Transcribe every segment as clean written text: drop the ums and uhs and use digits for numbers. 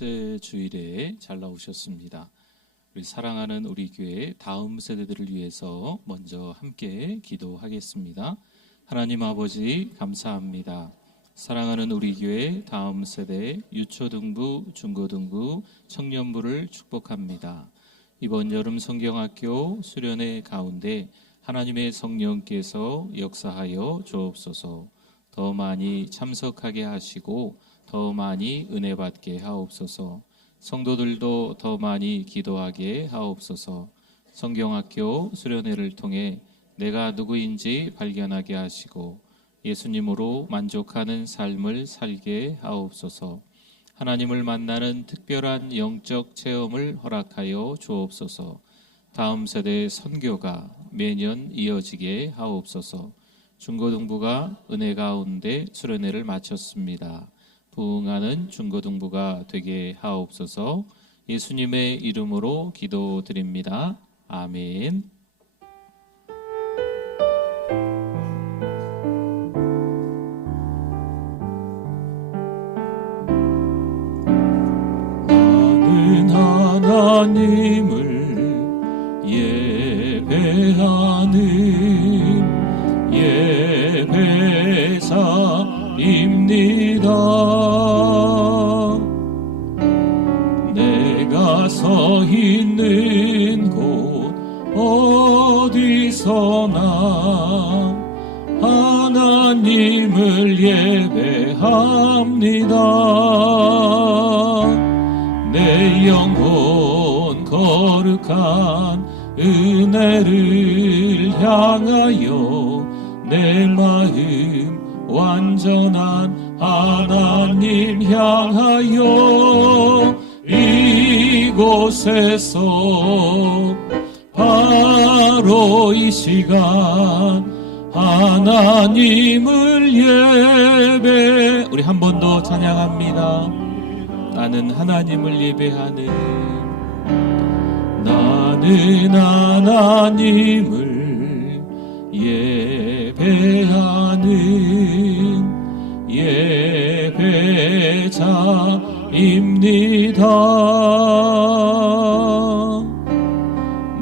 번째 주일에 잘 나오셨습니다. 우리 사랑하는 우리 교회 다음 세대들을 위해서 먼저 함께 기도하겠습니다. 하나님 아버지 감사합니다. 사랑하는 우리 교회 다음 세대 유초등부, 중고등부, 청년부를 축복합니다. 이번 여름 성경학교 수련회 가운데 하나님의 성령께서 역사하여 주옵소서. 더 많이 참석하게 하시고 더 많이 은혜 받게 하옵소서. 성도들도 더 많이 기도하게 하옵소서. 성경학교 수련회를 통해 내가 누구인지 발견하게 하시고 예수님으로 만족하는 삶을 살게 하옵소서. 하나님을 만나는 특별한 영적 체험을 허락하여 주옵소서. 다음 세대의 선교가 매년 이어지게 하옵소서. 중고등부가 은혜 가운데 수련회를 마쳤습니다. 부흥하는 중고등부가 되게 하옵소서. 예수님의 이름으로 기도드립니다. 아멘. 나는 하나님을 예배하는 예배자입니다. 내가 서 있는 곳 어디서나 하나님을 예배합니다. 내 영혼 거룩한 은혜를 향하여 내 마음 완전한 하나님 향하여 이곳에서 바로 이 시간 하나님을 예배. 우리 한 번 더 찬양합니다. 나는 하나님을 예배하는, 나는 하나님을 예배하는 예배자입니다.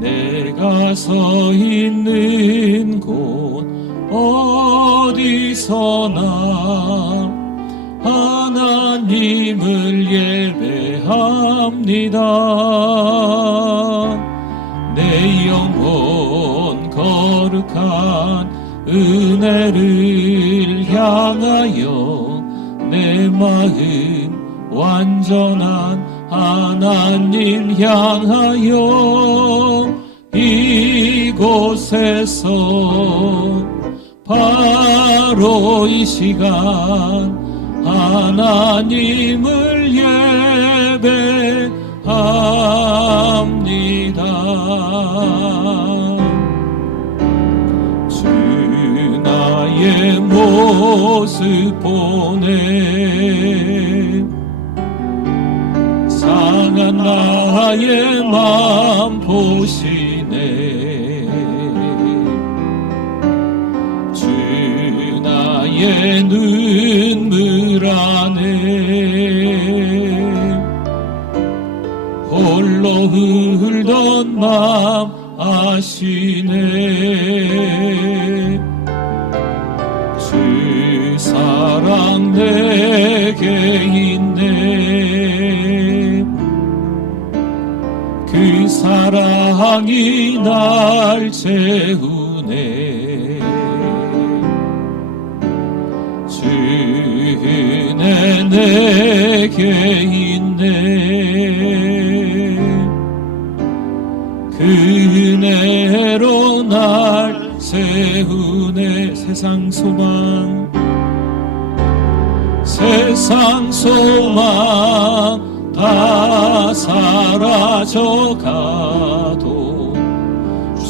내가 서 있는 곳 어디서나 하나님을 예배합니다. 내 영혼 거룩한 은혜를 향하여 내 마음 완전한 하나님 향하여 이곳에서 바로 이 시간 하나님을 예배합니다. 주 나의 모습 보내 상한 나의 맘 보시네. 주 나의 눈물 안에 홀로 흘던 맘 아시네. 주 사랑 내게 있네. 그 사랑이 날 채우네. 주 은혜 내게 있네. 그 은혜로 날 세우네. 세상 소망 다 사라져가도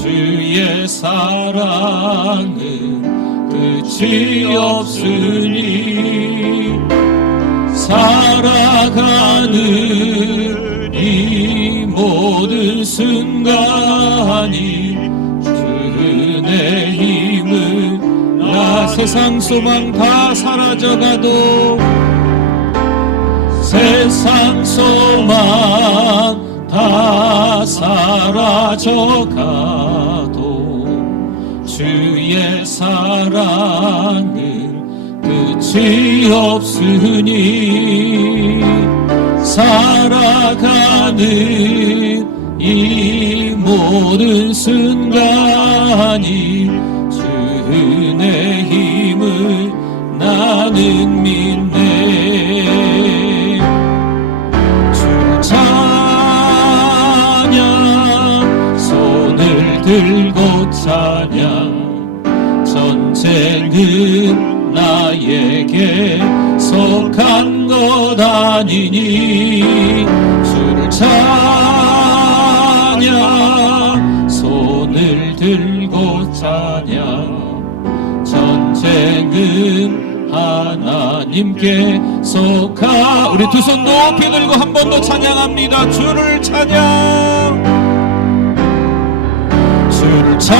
주의 사랑은 끝이 없으니 살아가는 이 모든 순간이 주의 힘은 나 세상 소망 다 사라져가도 세상 소망 다 사라져가도 주의 사랑은 끝이 없으니 살아가는 이 모든 순간이 주 은혜 힘을 나는 믿네. 주 찬양 손을 들고 찬양 전쟁은 나에게 속한 것 아니니 주를 찬양 손을 들고 찬양 전쟁은 하나님께 속하. 우리 두 손 높이 들고 한 번 더 찬양합니다. 주를 찬양 주를 찬양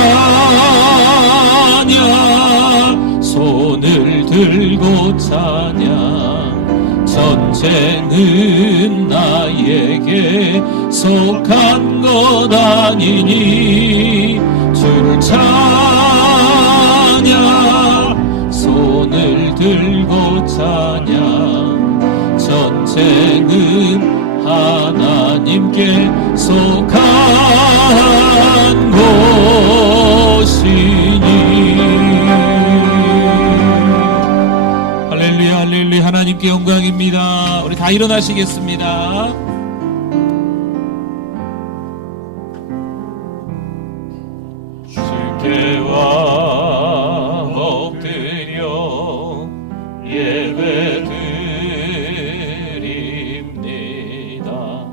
손을 들고 찬양 전쟁은 나에게 속한 것 아니니 주를 찬양 손을 들고 찬양 전쟁은 하나님께 속한 것이니. 할렐루야 할렐루야. 하나님께 영광입니다. 우리 다 일어나시겠습니다. 주께와 엎드려 예배드립니다.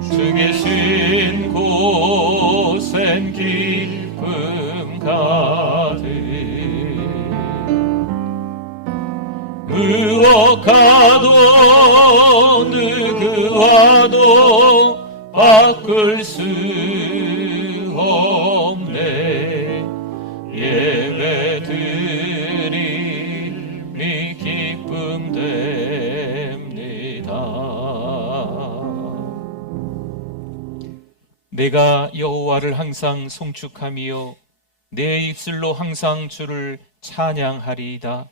주 계신 곳엔 기쁨 가득 무엇과도 누구와도 바꿀 수 없네. 예배드림이 기쁨 됩니다. 내가 여호와를 항상 송축하며 내 입술로 항상 주를 찬양하리이다.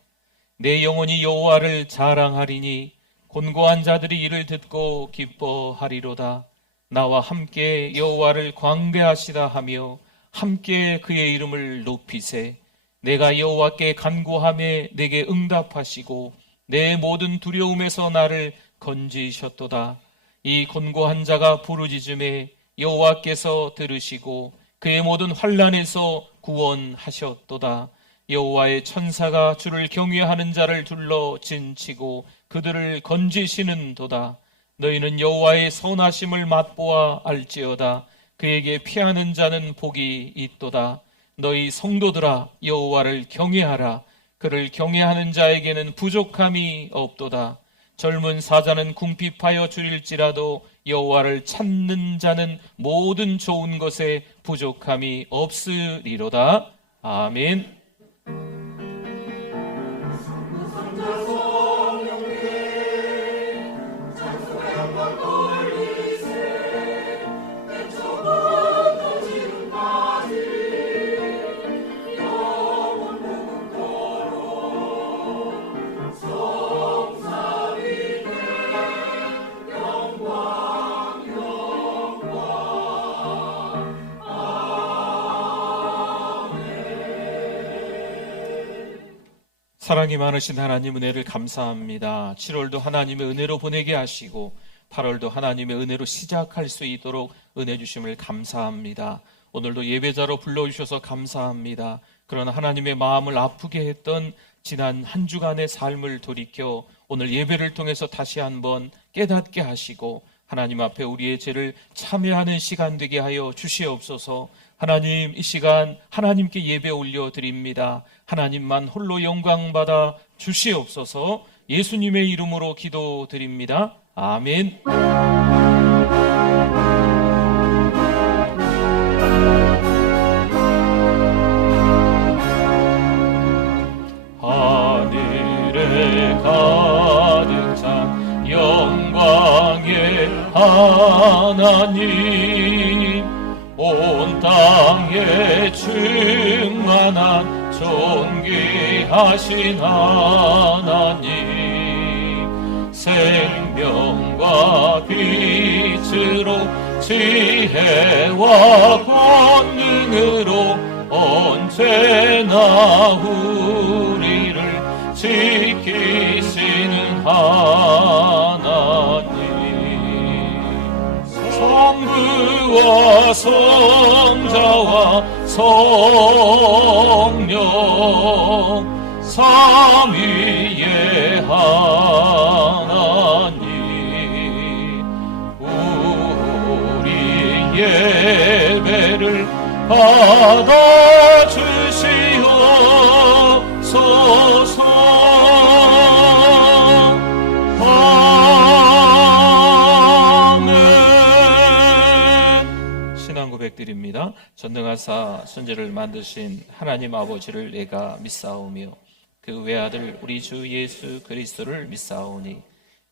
내 영혼이 여호와를 자랑하리니 곤고한 자들이 이를 듣고 기뻐하리로다. 나와 함께 여호와를 광대하시다 하며 함께 그의 이름을 높이세. 내가 여호와께 간구하매 내게 응답하시고 내 모든 두려움에서 나를 건지셨도다. 이 곤고한 자가 부르짖음에 여호와께서 들으시고 그의 모든 환난에서 구원하셨도다. 여호와의 천사가 주를 경외하는 자를 둘러 진치고 그들을 건지시는도다. 너희는 여호와의 선하심을 맛보아 알지어다. 그에게 피하는 자는 복이 있도다. 너희 성도들아 여호와를 경외하라. 그를 경외하는 자에게는 부족함이 없도다. 젊은 사자는 궁핍하여 줄일지라도 여호와를 찾는 자는 모든 좋은 것에 부족함이 없으리로다. 아멘. 사랑이 많으신 하나님 은혜를 감사합니다. 7월도 하나님의 은혜로 보내게 하시고 8월도 하나님의 은혜로 시작할 수 있도록 은혜 주심을 감사합니다. 오늘도 예배자로 불러주셔서 감사합니다. 그러나 하나님의 마음을 아프게 했던 지난 한 주간의 삶을 돌이켜 오늘 예배를 통해서 다시 한번 깨닫게 하시고 하나님 앞에 우리의 죄를 참회하는 시간 되게 하여 주시옵소서. 하나님, 이 시간 하나님께 예배 올려드립니다. 하나님만 홀로 영광받아 주시옵소서. 예수님의 이름으로 기도드립니다. 아멘. 하늘에 가득 찬 영광 하나님, 온 땅에 충만한 존귀하신 하나님, 생명과 빛으로 지혜와 권능으로 언제나 우리를 지키시는 하나님, 성부와 성자와 성령 삼위의 하나님, 우리 예배를 받아주시옵소서. 아멘. 신앙 고백드립니다. 전능하사 천지를 만드신 하나님 아버지를 내가 믿사오며 그 외아들 우리 주 예수 그리스도를 믿사오니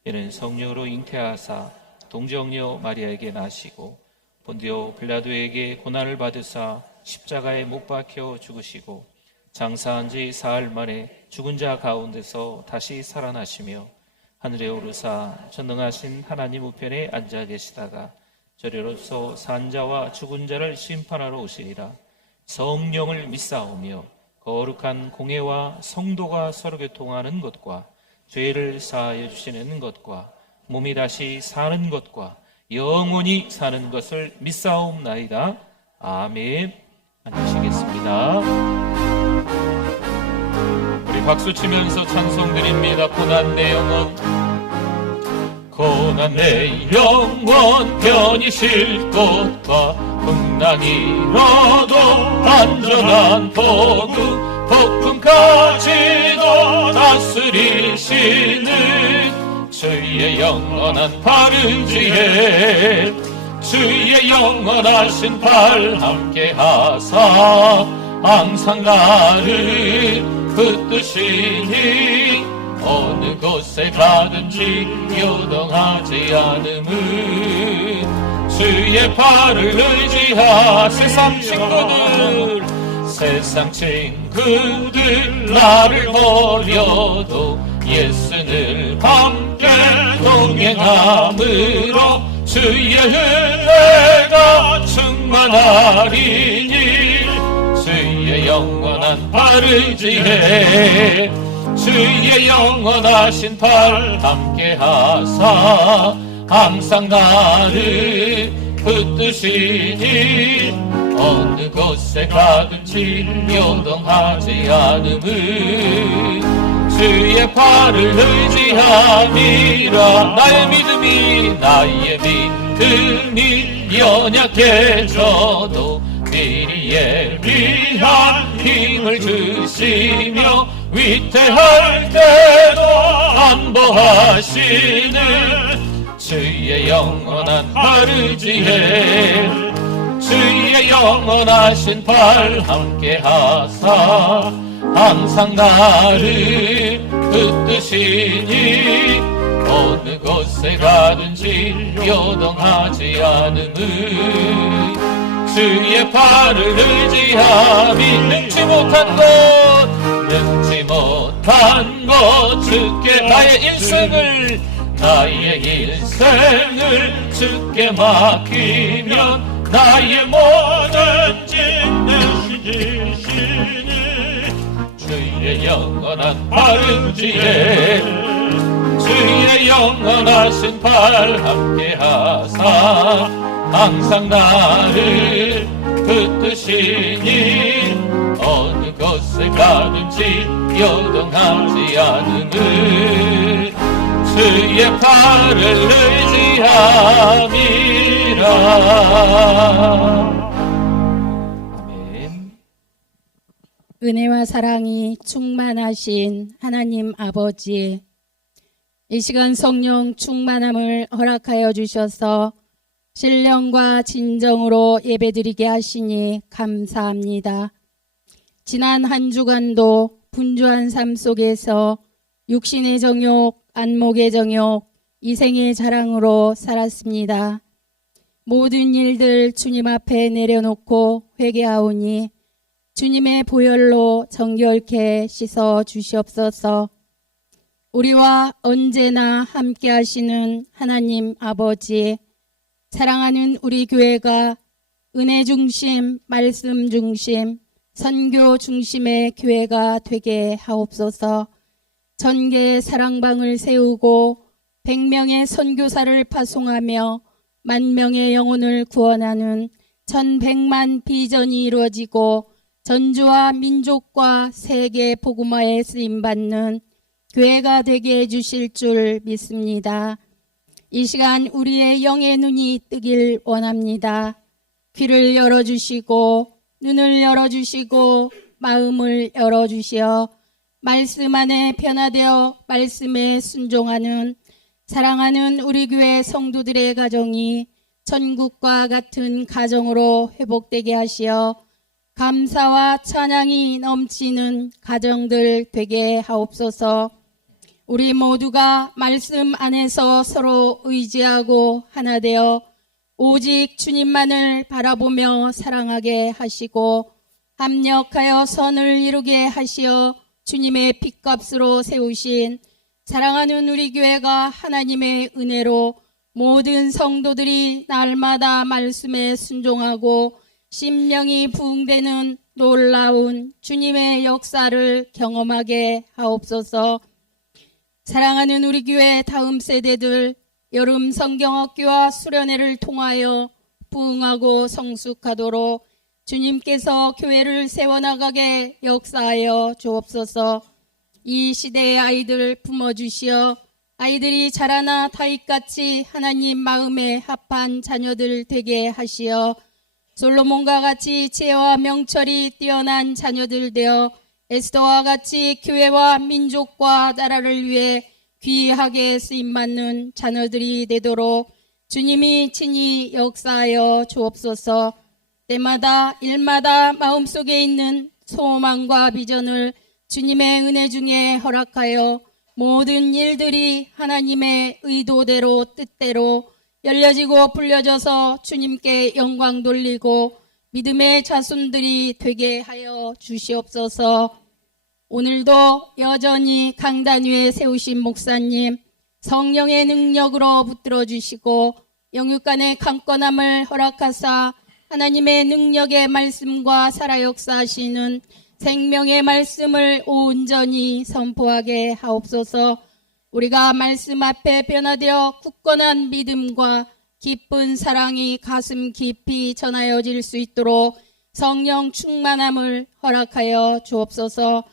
이는 성령으로 잉태하사 동정녀 마리아에게 나시고 본디오 빌라도에게 고난을 받으사 십자가에 못 박혀 죽으시고 장사한 지 사흘 만에 죽은 자 가운데서 다시 살아나시며 하늘에 오르사 전능하신 하나님 우편에 앉아 계시다가 저리로서 산자와 죽은 자를 심판하러 오시리라. 성령을 믿사오며 거룩한 공회와 성도가 서로 교통하는 것과 죄를 사하여 주시는 것과 몸이 다시 사는 것과 영원히 사는 것을 믿사옵나이다. 아멘. 앉으시겠습니다. 우리 박수 치면서 찬송 드립니다. 고난 내 영혼, 고난 내 영혼 편히 쉴 곳과 풍랑이라도 안전한 도구 폭풍까지도 다스리시는 주의 영원한 팔을 지혜 주의 영원하신 팔 함께 하사 항상 나를 붙드시니 어느 곳에 가든지 요동하지 않음은 주의 팔을 의지하 세상 친구들 나를 버려도 예수를 함께 동행함으로 주의 은혜가 충만하리니 주의 영원한 팔을 지혜 주의 영원하신 팔 함께 하사 항상 나를 붙드시니 어느 곳에 가든지 요동하지 않음은 주의 팔을 의지함이라. 나의 믿음이 연약해져도 미리 예비한 힘을 주시며 위태할 때도 안보하시는 주의 영원한 팔을 지혜 주의 영원하신 팔 함께 하사 항상 나를 붙드시니 어느 곳에 가든지 요동하지 않음은 주의 팔을 의지함이 능치 못한 것 주께 나의 일생을 주께 맡기면 나의 모든 짐을 지시는 주의 영원한 팔을 지혜 주의 영원하신 팔 함께 하사 항상 나를 붙드시니 어느 곳에 가든지 요동하지 않음은 주의 팔을 의지함이라. 아멘. 은혜와 사랑이 충만하신 하나님 아버지, 이 시간 성령 충만함을 허락하여 주셔서 신령과 진정으로 예배드리게 하시니 감사합니다. 지난 한 주간도 분주한 삶 속에서 육신의 정욕, 안목의 정욕, 이생의 자랑으로 살았습니다. 모든 일들 주님 앞에 내려놓고 회개하오니 주님의 보혈로 정결케 씻어 주시옵소서. 우리와 언제나 함께 하시는 하나님 아버지, 사랑하는 우리 교회가 은혜 중심, 말씀 중심, 선교 중심의 교회가 되게 하옵소서. 전개의 사랑방을 세우고 100명의 선교사를 파송하며 10,000명의 영혼을 구원하는 1100만 비전이 이루어지고 전주와 민족과 세계 복음화에 쓰임받는 교회가 되게 해주실 줄 믿습니다. 이 시간 우리의 영의 눈이 뜨길 원합니다. 귀를 열어주시고 눈을 열어주시고 마음을 열어주시어 말씀 안에 변화되어 말씀에 순종하는 사랑하는 우리 교회 성도들의 가정이 천국과 같은 가정으로 회복되게 하시어 감사와 찬양이 넘치는 가정들 되게 하옵소서. 우리 모두가 말씀 안에서 서로 의지하고 하나 되어 오직 주님만을 바라보며 사랑하게 하시고 합력하여 선을 이루게 하시어 주님의 핏값으로 세우신 사랑하는 우리 교회가 하나님의 은혜로 모든 성도들이 날마다 말씀에 순종하고 심령이 부흥되는 놀라운 주님의 역사를 경험하게 하옵소서. 사랑하는 우리 교회 다음 세대들 여름 성경학교와 수련회를 통하여 부흥하고 성숙하도록 주님께서 교회를 세워나가게 역사하여 주옵소서. 이 시대의 아이들 품어주시어 아이들이 자라나 다윗같이 하나님 마음에 합한 자녀들 되게 하시어 솔로몬과 같이 지혜와 명철이 뛰어난 자녀들 되어 에스더와 같이 교회와 민족과 나라를 위해 귀하게 쓰임받는 자녀들이 되도록 주님이 친히 역사하여 주옵소서. 때마다 일마다 마음속에 있는 소망과 비전을 주님의 은혜 중에 허락하여 모든 일들이 하나님의 의도대로 뜻대로 열려지고 불려져서 주님께 영광 돌리고 믿음의 자손들이 되게 하여 주시옵소서. 오늘도 여전히 강단 위에 세우신 목사님 성령의 능력으로 붙들어 주시고 영육간의 강건함을 허락하사 하나님의 능력의 말씀과 살아 역사하시는 생명의 말씀을 온전히 선포하게 하옵소서. 우리가 말씀 앞에 변화되어 굳건한 믿음과 기쁜 사랑이 가슴 깊이 전하여질 수 있도록 성령 충만함을 허락하여 주옵소서.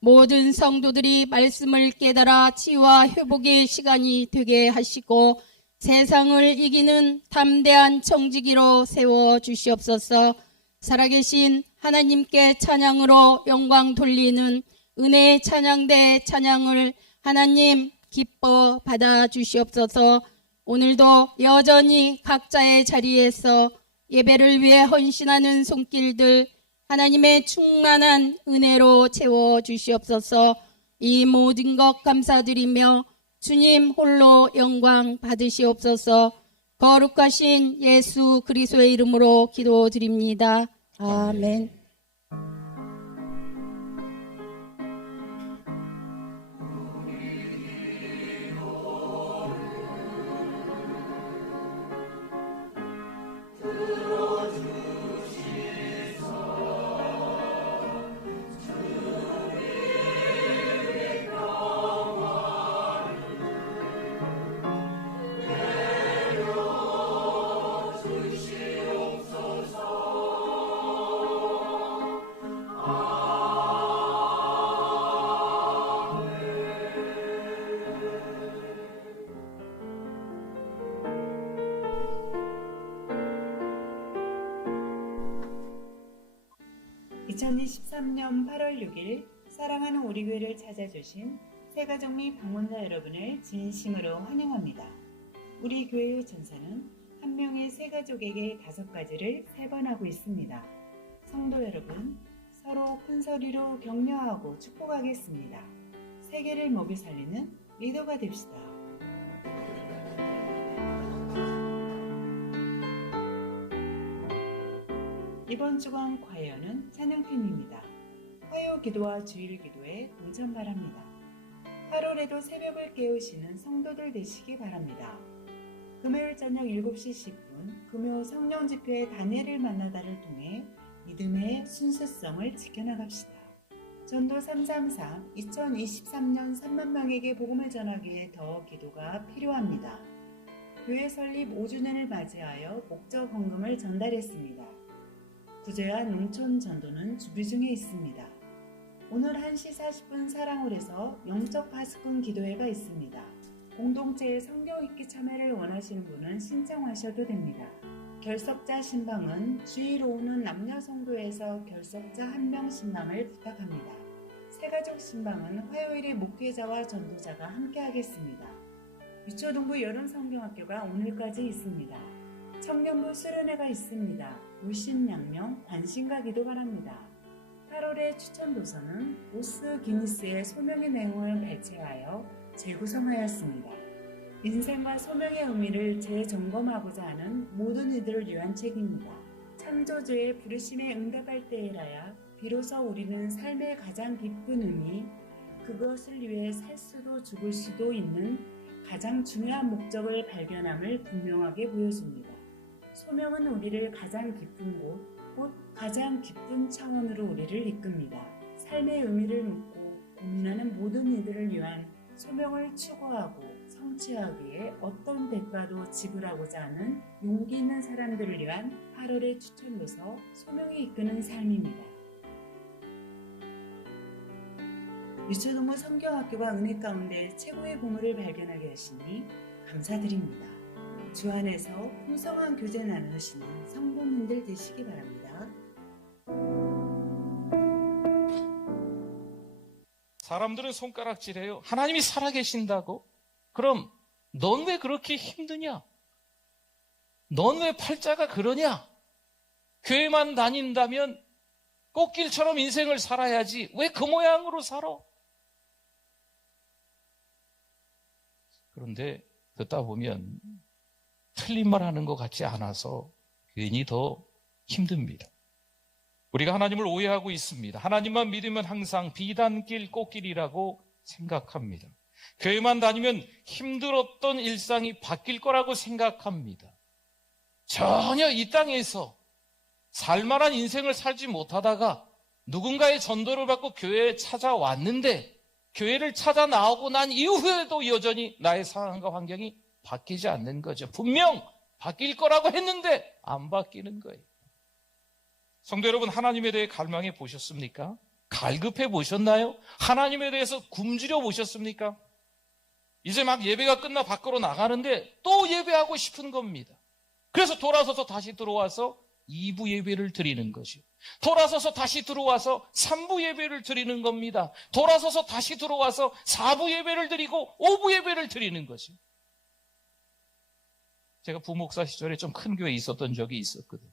모든 성도들이 말씀을 깨달아 치유와 회복의 시간이 되게 하시고 세상을 이기는 담대한 청지기로 세워주시옵소서. 살아계신 하나님께 찬양으로 영광 돌리는 은혜의 찬양대 찬양을 하나님 기뻐 받아주시옵소서. 오늘도 여전히 각자의 자리에서 예배를 위해 헌신하는 손길들 하나님의 충만한 은혜로 채워주시옵소서. 이 모든 것 감사드리며 주님 홀로 영광 받으시옵소서. 거룩하신 예수 그리스도의 이름으로 기도드립니다. 아멘. (2023년 8월 6일) 사랑하는 우리 교회를 찾아주신 새가족 및 방문자 여러분을 진심으로 환영합니다. 우리 교회의 전사는 한 명의 새가족에게 5가지를 3번 하고 있습니다. 성도 여러분, 서로 큰 소리로 격려하고 축복하겠습니다. 세계를 먹여 살리는 리더가 됩시다. 이번 주간 과회연은 찬양팀입니다. 화요 기도와 주일 기도에 동참 바랍니다. 8월에도 새벽을 깨우시는 성도들 되시기 바랍니다. 금요일 저녁 7시 10분 금요 성령 집회 다니엘을 만나다를 통해 믿음의 순수성을 지켜나갑시다. 전도 333 2023년 3만 명에게 복음을 전하기에 더 기도가 필요합니다. 교회 설립 5주년을 맞이하여 목적 헌금을 전달했습니다. 구제와 농촌 전도는 준비 중에 있습니다. 오늘 1시 40분 사랑홀에서 영적 파수꾼 기도회가 있습니다. 공동체의 성경 읽기 참여를 원하시는 분은 신청하셔도 됩니다. 결석자 신방은 주일 오후는 남녀 성도에서 결석자 1명 신방을 부탁합니다. 새가족 신방은 화요일에 목회자와 전도자가 함께 하겠습니다. 유초동부 여름성경학교가 오늘까지 있습니다. 청년부 수련회가 있습니다. 물심양명 관심과 기도 바랍니다. 8월의 추천 도서는 보스 기니스의 소명의 내용을 발췌하여 재구성하였습니다. 인생과 소명의 의미를 재점검하고자 하는 모든 이들을 위한 책입니다. 창조주의 부르심에 응답할 때에라야 비로소 우리는 삶의 가장 깊은 의미, 그것을 위해 살 수도 죽을 수도 있는 가장 중요한 목적을 발견함을 분명하게 보여줍니다. 소명은 우리를 가장 깊은 곳, 곧 가장 깊은 차원으로 우리를 이끕니다. 삶의 의미를 묻고 고민하는 모든 이들을 위한 소명을 추구하고 성취하기에 어떤 대가도 지불하고자 하는 용기 있는 사람들을 위한 8월의 추천도서 소명이 이끄는 삶입니다. 유초동부 성경학교가 은혜 가운데 최고의 보물을 발견하게 하시니 감사드립니다. 주 안에서 풍성한 교제 나누시는 성도님들 되시기 바랍니다. 사람들은 손가락질해요. 하나님이 살아계신다고? 그럼 넌 왜 그렇게 힘드냐? 넌 왜 팔자가 그러냐? 교회만 다닌다면 꽃길처럼 인생을 살아야지 왜 그 모양으로 살아? 그런데 듣다 보면 틀린 말 하는 것 같지 않아서 괜히 더 힘듭니다. 우리가 하나님을 오해하고 있습니다. 하나님만 믿으면 항상 비단길 꽃길이라고 생각합니다. 교회만 다니면 힘들었던 일상이 바뀔 거라고 생각합니다. 전혀 이 땅에서 살만한 인생을 살지 못하다가 누군가의 전도를 받고 교회에 찾아왔는데 교회를 찾아 나오고 난 이후에도 여전히 나의 상황과 환경이 바뀌지 않는 거죠. 분명 바뀔 거라고 했는데 안 바뀌는 거예요. 성도 여러분, 하나님에 대해 갈망해 보셨습니까? 갈급해 보셨나요? 하나님에 대해서 굶주려 보셨습니까? 이제 막 예배가 끝나 밖으로 나가는데 또 예배하고 싶은 겁니다. 그래서 돌아서서 다시 들어와서 2부 예배를 드리는 것이요. 돌아서서 다시 들어와서 3부 예배를 드리는 겁니다. 돌아서서 다시 들어와서 4부 예배를 드리고 5부 예배를 드리는 것이요. 제가 부목사 시절에 좀 큰 교회에 있었던 적이 있었거든요.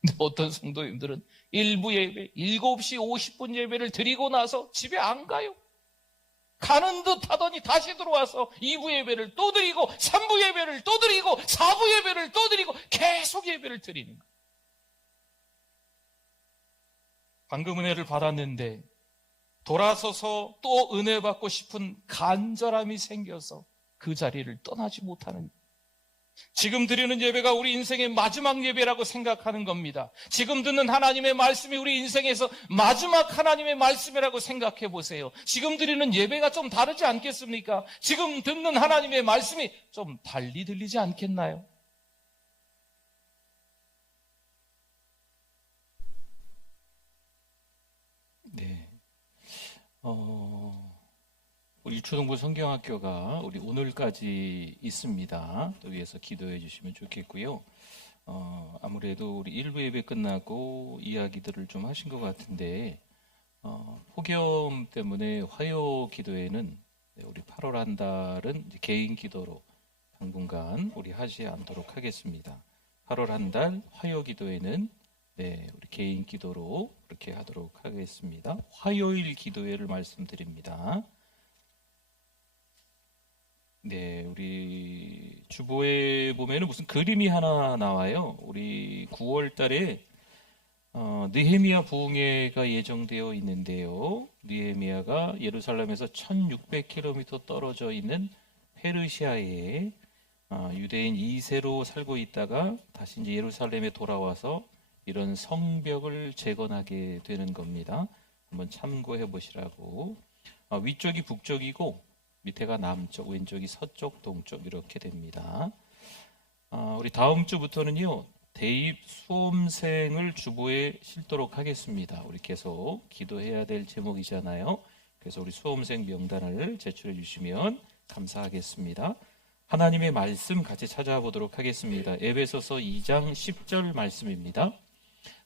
근데 어떤 성도님들은 1부 예배, 7시 50분 예배를 드리고 나서 집에 안 가요. 가는 듯 하더니 다시 들어와서 2부 예배를 또 드리고 3부 예배를 또 드리고 4부 예배를 또 드리고 계속 예배를 드리는 거예요. 방금 은혜를 받았는데 돌아서서 또 은혜 받고 싶은 간절함이 생겨서 그 자리를 떠나지 못하는 거예요. 지금 드리는 예배가 우리 인생의 마지막 예배라고 생각하는 겁니다. 지금 듣는 하나님의 말씀이 우리 인생에서 마지막 하나님의 말씀이라고 생각해 보세요. 지금 드리는 예배가 좀 다르지 않겠습니까? 지금 듣는 하나님의 말씀이 좀 달리 들리지 않겠나요? 네. 우리 유초동부 성경학교가 우리 오늘까지 있습니다. 또 위해서 기도해 주시면 좋겠고요. 아무래도 우리 1부 예배 끝나고 이야기들을 좀 하신 것 같은데, 폭염 때문에 화요 기도회는 우리 8월 한 달은 이제 개인 기도로 당분간 우리 하지 않도록 하겠습니다. 8월 한 달 화요 기도회는 우리 개인 기도로 그렇게 하도록 하겠습니다. 화요일 기도회를 말씀드립니다. 네, 우리 주보에 보면은 무슨 그림이 하나 나와요. 우리 9월 달에 느헤미야 부흥회가 예정되어 있는데요. 느헤미야가 예루살렘에서 1600km 떨어져 있는 페르시아에 유대인 2세로 살고 있다가 다시 이제 예루살렘에 돌아와서 이런 성벽을 재건하게 되는 겁니다. 한번 참고해 보시라고. 위쪽이 북쪽이고 밑에가 남쪽, 왼쪽이 서쪽, 동쪽 이렇게 됩니다. 우리 다음 주부터는요, 대입 수험생을 주보에 실도록 하겠습니다. 우리 계속 기도해야 될 제목이잖아요. 그래서 우리 수험생 명단을 제출해 주시면 감사하겠습니다. 하나님의 말씀 같이 찾아보도록 하겠습니다. 에베소서 2장 10절 말씀입니다.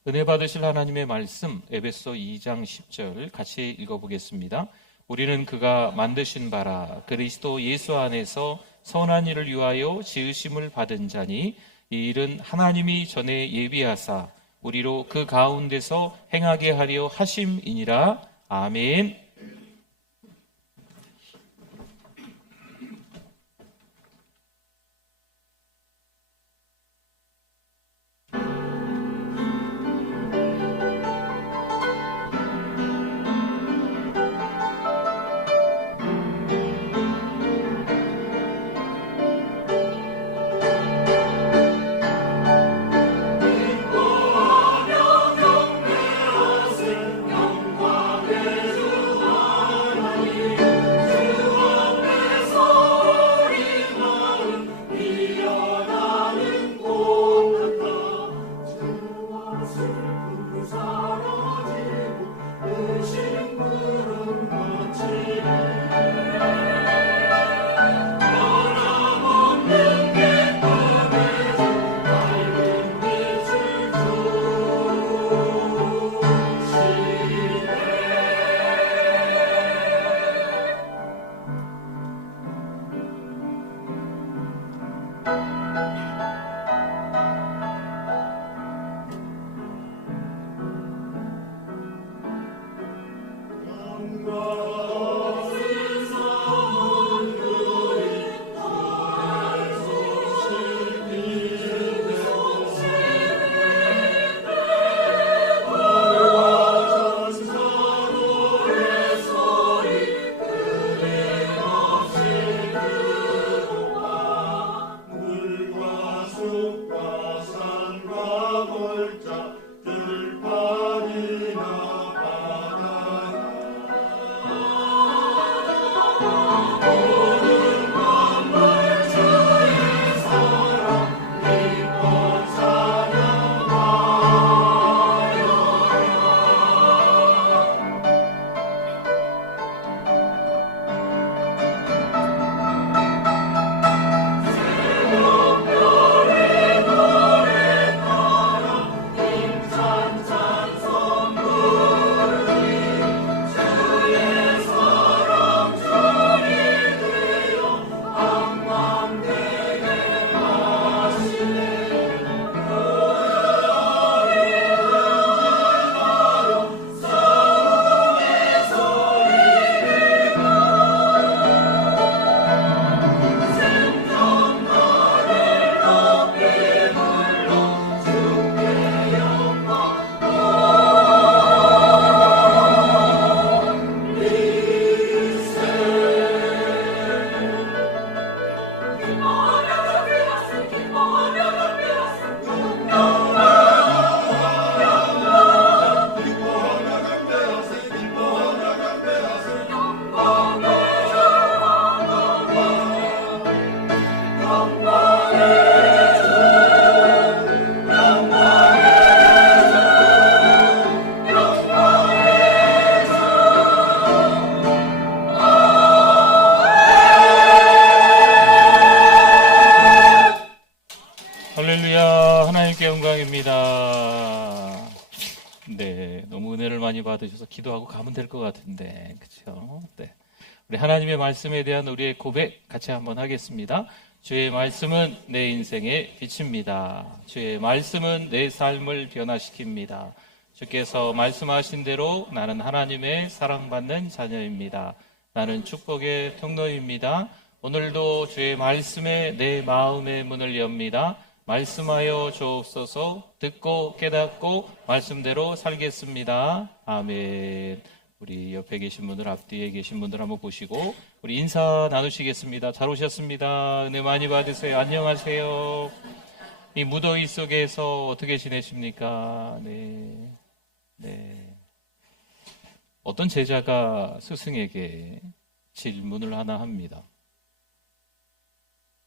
은혜 받으실 하나님의 말씀 에베소 2장 10절 같이 읽어보겠습니다. 우리는 그가 만드신 바라 그리스도 예수 안에서 선한 일을 위하여 지으심을 받은 자니 이 일은 하나님이 전에 예비하사 우리로 그 가운데서 행하게 하려 하심이니라. 아멘. 할렐루야. 하나님께 영광입니다. 네, 너무 은혜를 많이 받으셔서 기도하고 가면 될 것 같은데, 그렇죠? 네, 우리 하나님의 말씀에 대한 우리의 고백 같이 한번 하겠습니다. 주의 말씀은 내 인생의 빛입니다. 주의 말씀은 내 삶을 변화시킵니다. 주께서 말씀하신 대로 나는 하나님의 사랑받는 자녀입니다. 나는 축복의 통로입니다. 오늘도 주의 말씀에 내 마음의 문을 엽니다. 말씀하여 주옵소서. 듣고 깨닫고 말씀대로 살겠습니다. 아멘. 우리 옆에 계신 분들, 앞뒤에 계신 분들 한번 보시고 우리 인사 나누시겠습니다. 잘 오셨습니다. 은혜 많이 받으세요. 안녕하세요. 이 무더위 속에서 어떻게 지내십니까? 네. 어떤 제자가 스승에게 질문을 하나 합니다.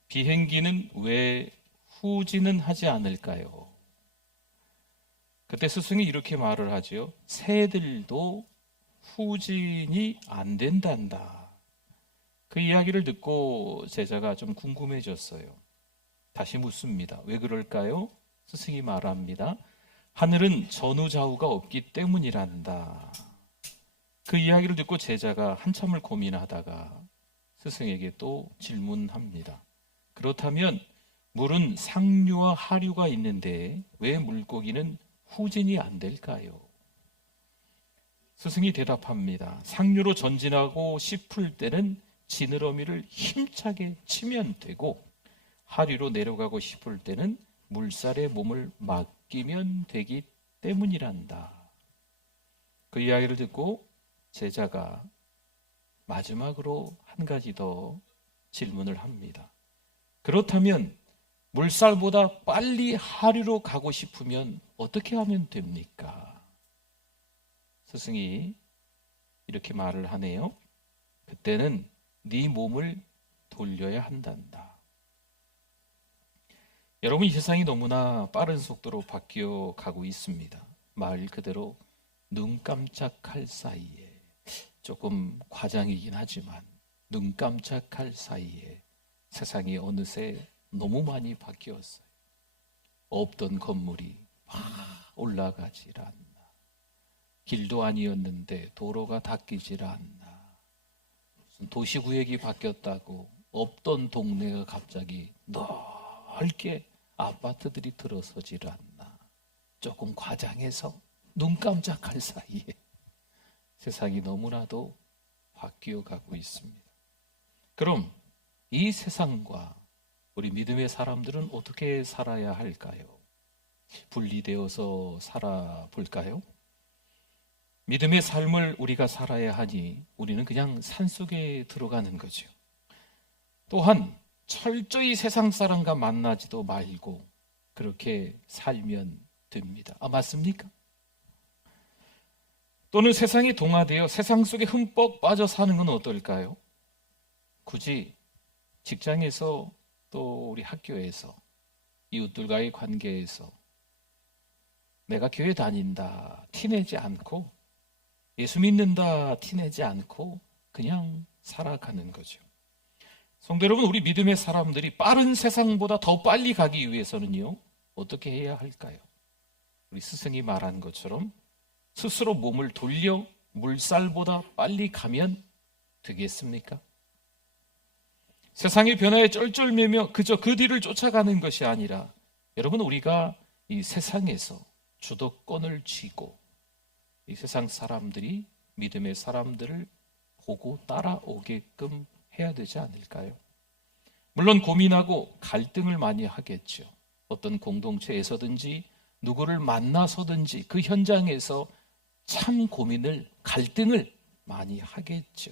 비행기는 왜 후진은 하지 않을까요? 그때 스승이 이렇게 말을 하죠. 새들도 후진이 안 된단다. 그 이야기를 듣고 제자가 좀 궁금해졌어요. 다시 묻습니다. 왜 그럴까요? 스승이 말합니다. 하늘은 전우좌우가 없기 때문이란다. 그 이야기를 듣고 제자가 한참을 고민하다가 스승에게 또 질문합니다. 그렇다면 물은 상류와 하류가 있는데 왜 물고기는 후진이 안 될까요? 스승이 대답합니다. 상류로 전진하고 싶을 때는 지느러미를 힘차게 치면 되고 하류로 내려가고 싶을 때는 물살에 몸을 맡기면 되기 때문이란다. 그 이야기를 듣고 제자가 마지막으로 한 가지 더 질문을 합니다. 그렇다면 물살보다 빨리 하류로 가고 싶으면 어떻게 하면 됩니까? 스승이 이렇게 말을 하네요. 그때는 네 몸을 돌려야 한단다. 여러분, 이 세상이 너무나 빠른 속도로 바뀌어 가고 있습니다. 말 그대로 눈 깜짝할 사이에, 조금 과장이긴 하지만 눈 깜짝할 사이에 세상이 어느새 너무 많이 바뀌었어요. 없던 건물이 막 올라가질 않나. 길도 아니었는데 도로가 닦이질 않나. 무슨 도시구역이 바뀌었다고 없던 동네가 갑자기 넓게 아파트들이 들어서질 않나. 조금 과장해서 눈 깜짝할 사이에 세상이 너무나도 바뀌어 가고 있습니다. 그럼 이 세상과 우리 믿음의 사람들은 어떻게 살아야 할까요? 분리되어서 살아볼까요? 믿음의 삶을 우리가 살아야 하니 우리는 그냥 산속에 들어가는 거죠. 또한 철저히 세상 사람과 만나지도 말고 그렇게 살면 됩니다. 맞습니까? 또는 세상에 동화되어 세상 속에 흠뻑 빠져 사는 건 어떨까요? 굳이 직장에서 또 우리 학교에서 이웃들과의 관계에서 내가 교회 다닌다 티내지 않고 예수 믿는다 티내지 않고 그냥 살아가는 거죠. 성도 여러분, 우리 믿음의 사람들이 빠른 세상보다 더 빨리 가기 위해서는요, 어떻게 해야 할까요? 우리 스승이 말한 것처럼 스스로 몸을 돌려 물살보다 빨리 가면 되겠습니까? 세상의 변화에 쩔쩔매며 그저 그 뒤를 쫓아가는 것이 아니라 여러분, 우리가 이 세상에서 주도권을 쥐고 이 세상 사람들이 믿음의 사람들을 보고 따라오게끔 해야 되지 않을까요? 물론 고민하고 갈등을 많이 하겠죠. 어떤 공동체에서든지 누구를 만나서든지 그 현장에서 참 고민을, 갈등을 많이 하겠죠.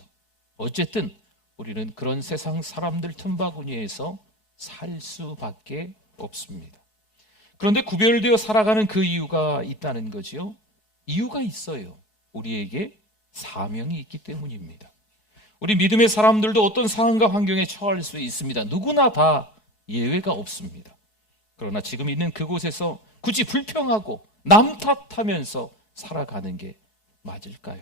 어쨌든 우리는 그런 세상 사람들 틈바구니에서 살 수밖에 없습니다. 그런데 구별되어 살아가는 그 이유가 있다는 거지요. 이유가 있어요. 우리에게 사명이 있기 때문입니다. 우리 믿음의 사람들도 어떤 상황과 환경에 처할 수 있습니다. 누구나 다 예외가 없습니다. 그러나 지금 있는 그곳에서 굳이 불평하고 남 탓하면서 살아가는 게 맞을까요?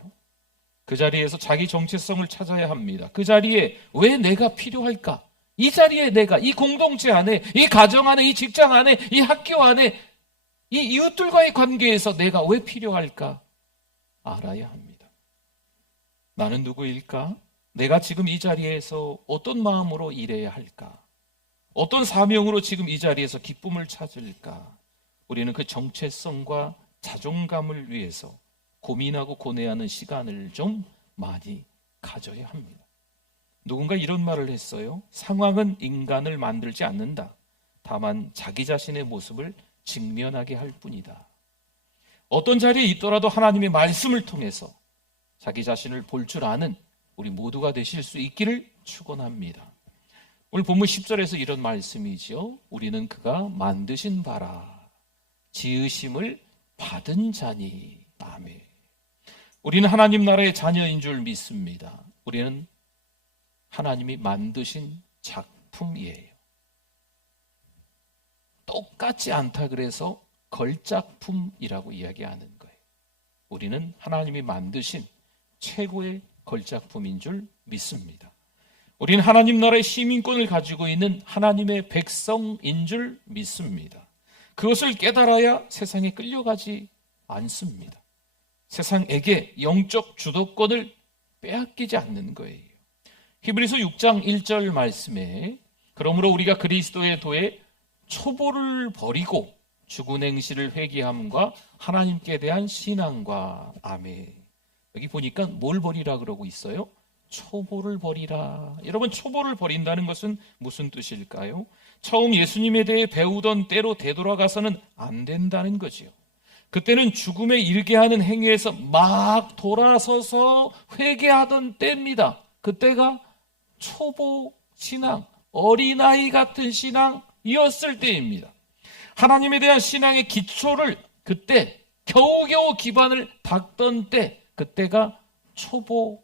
그 자리에서 자기 정체성을 찾아야 합니다. 그 자리에 왜 내가 필요할까? 이 자리에 내가, 이 공동체 안에, 이 가정 안에, 이 직장 안에, 이 학교 안에, 이 이웃들과의 관계에서 내가 왜 필요할까? 알아야 합니다. 나는 누구일까? 내가 지금 이 자리에서 어떤 마음으로 일해야 할까? 어떤 사명으로 지금 이 자리에서 기쁨을 찾을까? 우리는 그 정체성과 자존감을 위해서 고민하고 고뇌하는 시간을 좀 많이 가져야 합니다. 누군가 이런 말을 했어요. 상황은 인간을 만들지 않는다. 다만 자기 자신의 모습을 직면하게 할 뿐이다. 어떤 자리에 있더라도 하나님의 말씀을 통해서 자기 자신을 볼 줄 아는 우리 모두가 되실 수 있기를 축원합니다. 오늘 본문 10절에서 이런 말씀이지요. 우리는 그가 만드신 바라 지으심을 받은 자니. 아멘. 우리는 하나님 나라의 자녀인 줄 믿습니다. 우리는 하나님이 만드신 작품이에요. 똑같지 않다 그래서 걸작품이라고 이야기하는 거예요. 우리는 하나님이 만드신 최고의 걸작품인 줄 믿습니다. 우리는 하나님 나라의 시민권을 가지고 있는 하나님의 백성인 줄 믿습니다. 그것을 깨달아야 세상에 끌려가지 않습니다. 세상에게 영적 주도권을 빼앗기지 않는 거예요. 히브리서 6장 1절 말씀에 그러므로 우리가 그리스도의 도에 초보를 버리고 죽은 행실을 회개함과 하나님께 대한 신앙과. 아멘. 여기 보니까 뭘 버리라 그러고 있어요? 초보를 버리라. 여러분, 초보를 버린다는 것은 무슨 뜻일까요? 처음 예수님에 대해 배우던 때로 되돌아가서는 안 된다는 거지요. 그때는 죽음에 이르게 하는 행위에서 막 돌아서서 회개하던 때입니다. 그때가 초보 신앙, 어린아이 같은 신앙이었을 때입니다. 하나님에 대한 신앙의 기초를 그때 겨우겨우 기반을 닦던 때, 그때가 초보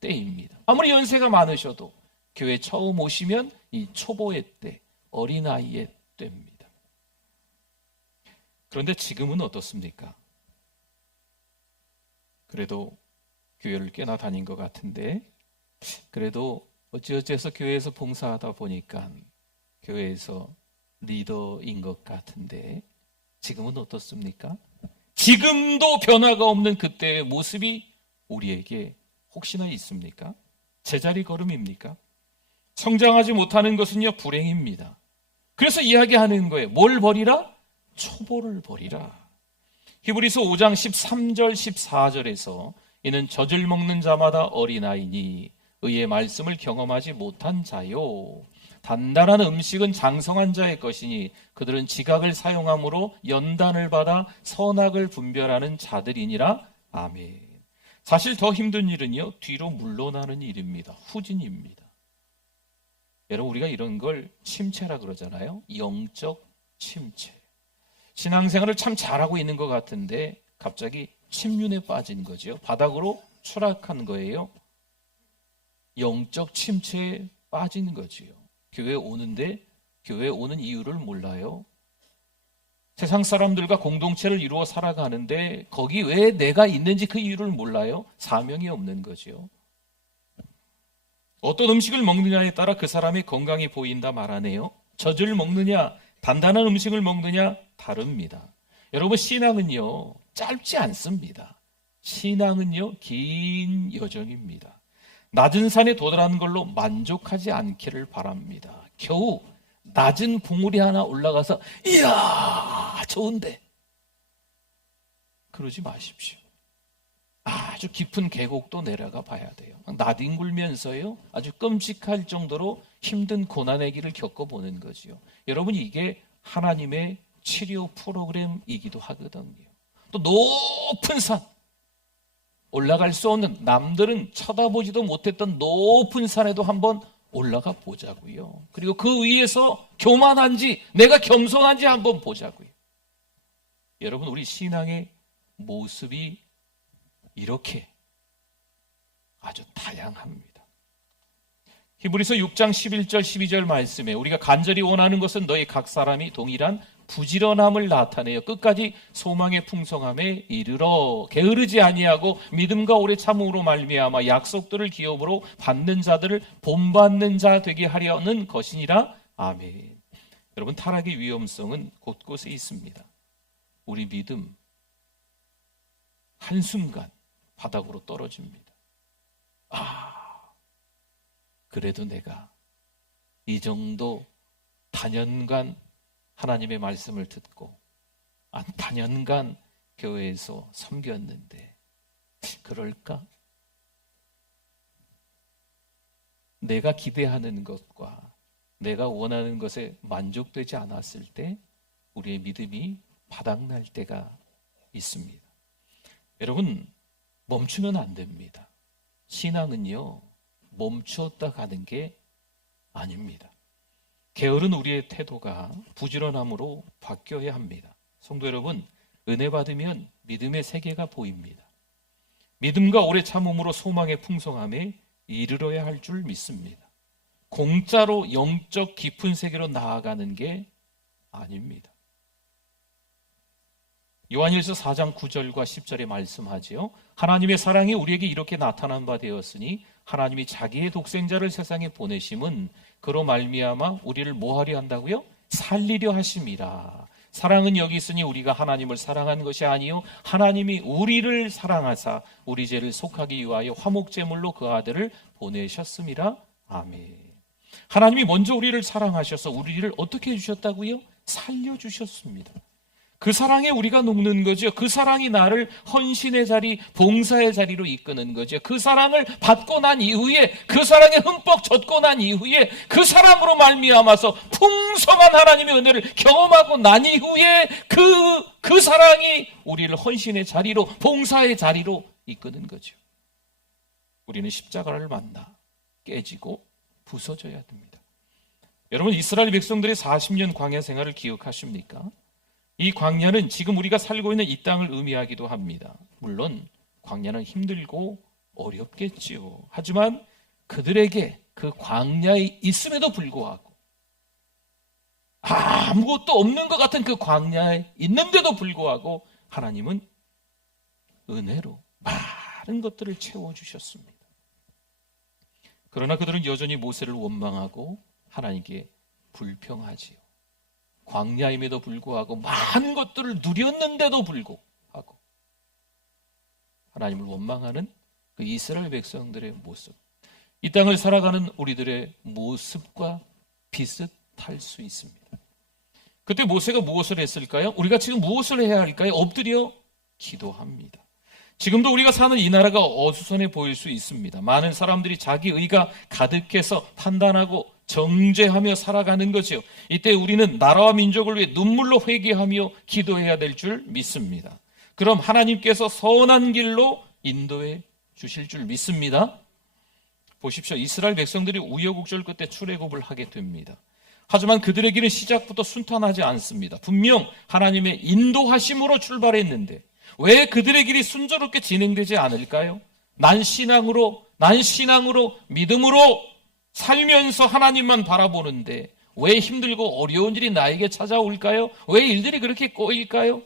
때입니다. 아무리 연세가 많으셔도 교회 처음 오시면 이 초보의 때, 어린아이의 때입니다. 그런데 지금은 어떻습니까? 그래도 교회를 꽤나 다닌 것 같은데, 그래도 어찌어찌해서 교회에서 봉사하다 보니까 교회에서 리더인 것 같은데, 지금은 어떻습니까? 지금도 변화가 없는 그때의 모습이 우리에게 혹시나 있습니까? 제자리 걸음입니까? 성장하지 못하는 것은요, 불행입니다. 그래서 이야기하는 거예요. 뭘 버리라? 초보를 버리라. 히브리서 5장 13절 14절에서 이는 젖을 먹는 자마다 어린아이니 의의 말씀을 경험하지 못한 자요. 단단한 음식은 장성한 자의 것이니 그들은 지각을 사용함으로 연단을 받아 선악을 분별하는 자들이니라. 아멘. 사실 더 힘든 일은요, 뒤로 물러나는 일입니다. 후진입니다. 여러분, 우리가 이런 걸 침체라 그러잖아요. 영적 침체. 신앙생활을 참 잘하고 있는 것 같은데 갑자기 침륜에 빠진 거죠. 바닥으로 추락한 거예요. 영적 침체에 빠진 거지요. 교회에 오는데 교회에 오는 이유를 몰라요. 세상 사람들과 공동체를 이루어 살아가는데 거기 왜 내가 있는지 그 이유를 몰라요. 사명이 없는 거죠. 어떤 음식을 먹느냐에 따라 그 사람의 건강이 보인다 말하네요. 젖을 먹느냐, 단단한 음식을 먹느냐 다릅니다. 여러분, 신앙은요 짧지 않습니다. 신앙은요 긴 여정입니다. 낮은 산에 도달하는 걸로 만족하지 않기를 바랍니다. 겨우 낮은 봉우리 하나 올라가서 이야 좋은데 그러지 마십시오. 아주 깊은 계곡도 내려가 봐야 돼요. 나뒹굴면서요 아주 끔찍할 정도로 힘든 고난의 길을 겪어보는 거지요. 여러분, 이게 하나님의 치료 프로그램이기도 하거든요. 또 높은 산, 올라갈 수 없는, 남들은 쳐다보지도 못했던 높은 산에도 한번 올라가 보자고요. 그리고 그 위에서 교만한지 내가 겸손한지 한번 보자고요. 여러분, 우리 신앙의 모습이 이렇게 아주 다양합니다. 히브리서 6장 11절 12절 말씀에 우리가 간절히 원하는 것은 너희 각 사람이 동일한 부지런함을 나타내어 끝까지 소망의 풍성함에 이르러 게으르지 아니하고 믿음과 오래 참음으로 말미암아 약속들을 기업으로 받는 자들을 본받는 자 되게 하려는 것이니라. 아멘. 여러분, 타락의 위험성은 곳곳에 있습니다. 우리 믿음 한순간 바닥으로 떨어집니다. 그래도 내가 이 정도 단연간 하나님의 말씀을 듣고 단연간 교회에서 섬겼는데 그럴까? 내가 기대하는 것과 내가 원하는 것에 만족되지 않았을 때 우리의 믿음이 바닥날 때가 있습니다. 여러분, 멈추면 안 됩니다. 신앙은요, 멈추었다 가는 게 아닙니다. 게으른 우리의 태도가 부지런함으로 바뀌어야 합니다. 성도 여러분, 은혜 받으면 믿음의 세계가 보입니다. 믿음과 오래 참음으로 소망의 풍성함에 이르러야 할 줄 믿습니다. 공짜로 영적 깊은 세계로 나아가는 게 아닙니다. 요한일서 4장 9절과 10절에 말씀하지요. 하나님의 사랑이 우리에게 이렇게 나타난 바 되었으니 하나님이 자기의 독생자를 세상에 보내심은 그로 말미암아 우리를 뭐하려 한다고요? 살리려 하심이라. 사랑은 여기 있으니 우리가 하나님을 사랑한 것이 아니요 하나님이 우리를 사랑하사 우리 죄를 속하기 위하여 화목제물로 그 아들을 보내셨음이라. 아멘. 하나님이 먼저 우리를 사랑하셔서 우리를 어떻게 해주셨다고요? 살려주셨습니다. 그 사랑에 우리가 녹는 거죠. 그 사랑이 나를 헌신의 자리, 봉사의 자리로 이끄는 거죠. 그 사랑을 받고 난 이후에, 그 사랑에 흠뻑 젖고 난 이후에 그 사랑으로 말미암아서 풍성한 하나님의 은혜를 경험하고 난 이후에 그 사랑이 우리를 헌신의 자리로, 봉사의 자리로 이끄는 거죠. 우리는 십자가를 만나 깨지고 부서져야 됩니다. 여러분, 이스라엘 백성들의 40년 광야 생활을 기억하십니까? 이 광야는 지금 우리가 살고 있는 이 땅을 의미하기도 합니다. 물론 광야는 힘들고 어렵겠지요. 하지만 그들에게 그 광야에 있음에도 불구하고, 아무것도 없는 것 같은 그 광야에 있는데도 불구하고 하나님은 은혜로 많은 것들을 채워주셨습니다. 그러나 그들은 여전히 모세를 원망하고 하나님께 불평하지요. 광야임에도 불구하고 많은 것들을 누렸는데도 불구하고 하나님을 원망하는 그 이스라엘 백성들의 모습, 이 땅을 살아가는 우리들의 모습과 비슷할 수 있습니다. 그때 모세가 무엇을 했을까요? 우리가 지금 무엇을 해야 할까요? 엎드려 기도합니다. 지금도 우리가 사는 이 나라가 어수선해 보일 수 있습니다. 많은 사람들이 자기 의가 가득해서 판단하고 정죄하며 살아가는 거죠. 이때 우리는 나라와 민족을 위해 눈물로 회개하며 기도해야 될 줄 믿습니다. 그럼 하나님께서 선한 길로 인도해 주실 줄 믿습니다. 보십시오. 이스라엘 백성들이 우여곡절 끝에 출애굽을 하게 됩니다. 하지만 그들의 길은 시작부터 순탄하지 않습니다. 분명 하나님의 인도하심으로 출발했는데 왜 그들의 길이 순조롭게 진행되지 않을까요? 난 신앙으로 믿음으로 살면서 하나님만 바라보는데 왜 힘들고 어려운 일이 나에게 찾아올까요? 왜 일들이 그렇게 꼬일까요?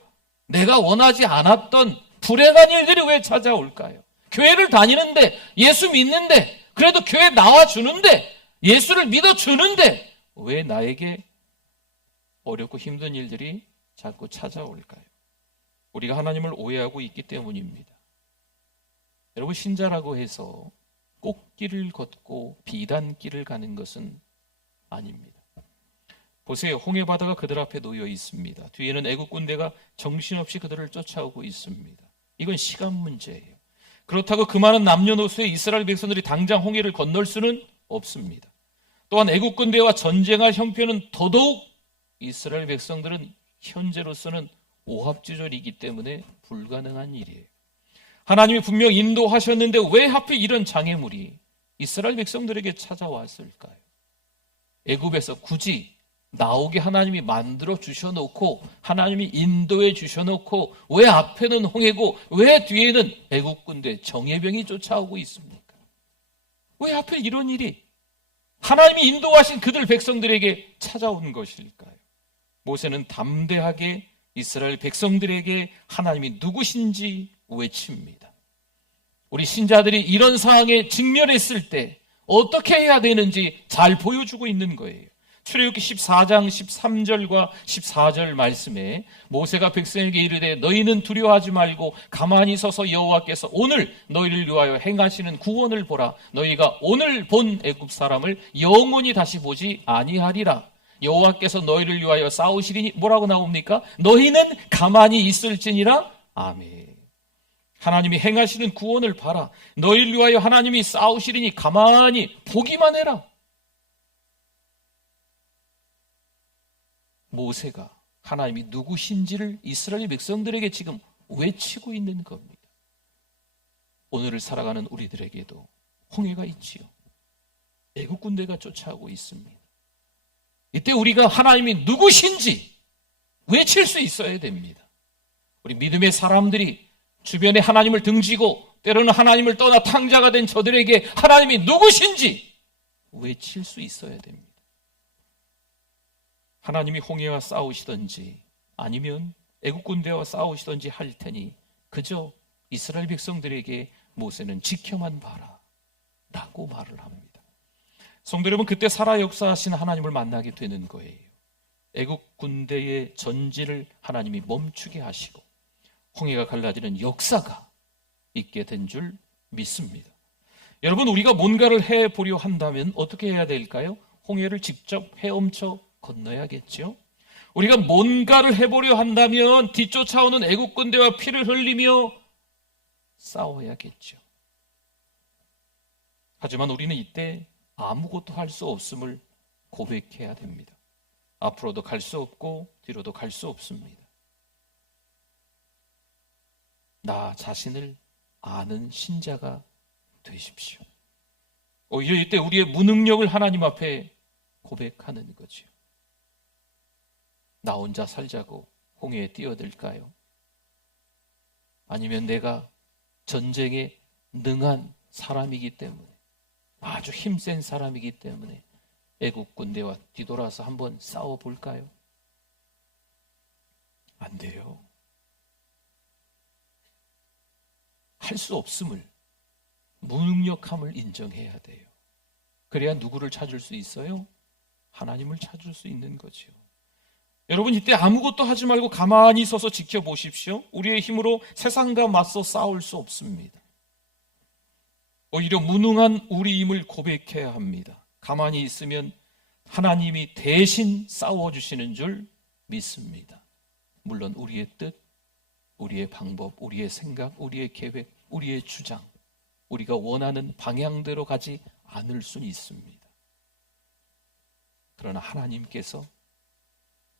내가 원하지 않았던 불행한 일들이 왜 찾아올까요? 교회를 다니는데, 예수 믿는데, 그래도 교회 나와주는데, 예수를 믿어주는데 왜 나에게 어렵고 힘든 일들이 자꾸 찾아올까요? 우리가 하나님을 오해하고 있기 때문입니다. 여러분, 신자라고 해서 꽃길을 걷고 비단길을 가는 것은 아닙니다. 보세요. 홍해바다가 그들 앞에 놓여 있습니다. 뒤에는 애국 군대가 정신없이 그들을 쫓아오고 있습니다. 이건 시간 문제예요. 그렇다고 그 많은 남녀노소의 이스라엘 백성들이 당장 홍해를 건널 수는 없습니다. 또한 애국 군대와 전쟁할 형편은 더더욱 이스라엘 백성들은 현재로서는 오합지졸이기 때문에 불가능한 일이에요. 하나님이 분명 인도하셨는데 왜 하필 이런 장애물이 이스라엘 백성들에게 찾아왔을까요? 애굽에서 굳이 나오게 하나님이 만들어 주셔놓고 하나님이 인도해 주셔놓고 왜 앞에는 홍해고 왜 뒤에는 애국 군대 정예병이 쫓아오고 있습니까? 왜 하필 이런 일이 하나님이 인도하신 그들 백성들에게 찾아온 것일까요? 모세는 담대하게 이스라엘 백성들에게 하나님이 누구신지 외칩니다. 우리 신자들이 이런 상황에 직면했을 때 어떻게 해야 되는지 잘 보여주고 있는 거예요. 출애굽기 14장 13절과 14절 말씀에 모세가 백성에게 이르되 너희는 두려워하지 말고 가만히 서서 여호와께서 오늘 너희를 위하여 행하시는 구원을 보라. 너희가 오늘 본 애굽 사람을 영원히 다시 보지 아니하리라. 여호와께서 너희를 위하여 싸우시리니 뭐라고 나옵니까? 너희는 가만히 있을지니라. 아멘. 하나님이 행하시는 구원을 봐라. 너희를 위하여 하나님이 싸우시리니 가만히 보기만 해라. 모세가 하나님이 누구신지를 이스라엘 백성들에게 지금 외치고 있는 겁니다. 오늘을 살아가는 우리들에게도 홍해가 있지요. 애국 군대가 쫓아오고 있습니다. 이때 우리가 하나님이 누구신지 외칠 수 있어야 됩니다. 우리 믿음의 사람들이 주변에 하나님을 등지고 때로는 하나님을 떠나 탕자가 된 저들에게 하나님이 누구신지 외칠 수 있어야 됩니다. 하나님이 홍해와 싸우시든지 아니면 애국 군대와 싸우시든지 할 테니 그저 이스라엘 백성들에게 모세는 지켜만 봐라 라고 말을 합니다. 성도 여러분, 그때 살아 역사하신 하나님을 만나게 되는 거예요. 애국 군대의 전진을 하나님이 멈추게 하시고 홍해가 갈라지는 역사가 있게 된 줄 믿습니다. 여러분, 우리가 뭔가를 해보려 한다면 어떻게 해야 될까요? 홍해를 직접 헤엄쳐 건너야겠죠. 우리가 뭔가를 해보려 한다면 뒤쫓아오는 애국 군대와 피를 흘리며 싸워야겠죠. 하지만 우리는 이때 아무것도 할 수 없음을 고백해야 됩니다. 앞으로도 갈 수 없고 뒤로도 갈 수 없습니다. 나 자신을 아는 신자가 되십시오. 오히려 이때 우리의 무능력을 하나님 앞에 고백하는 거죠. 나 혼자 살자고 홍해에 뛰어들까요? 아니면 내가 전쟁에 능한 사람이기 때문에, 아주 힘센 사람이기 때문에 애국 군대와 뒤돌아서 한번 싸워볼까요? 안 돼요. 할 수 없음을, 무능력함을 인정해야 돼요. 그래야 누구를 찾을 수 있어요? 하나님을 찾을 수 있는 거죠. 여러분, 이때 아무것도 하지 말고 가만히 서서 지켜보십시오. 우리의 힘으로 세상과 맞서 싸울 수 없습니다. 오히려 무능한 우리임을 고백해야 합니다. 가만히 있으면 하나님이 대신 싸워주시는 줄 믿습니다. 물론 우리의 뜻, 우리의 방법, 우리의 생각, 우리의 계획, 우리의 주장, 우리가 원하는 방향대로 가지 않을 수는 있습니다. 그러나 하나님께서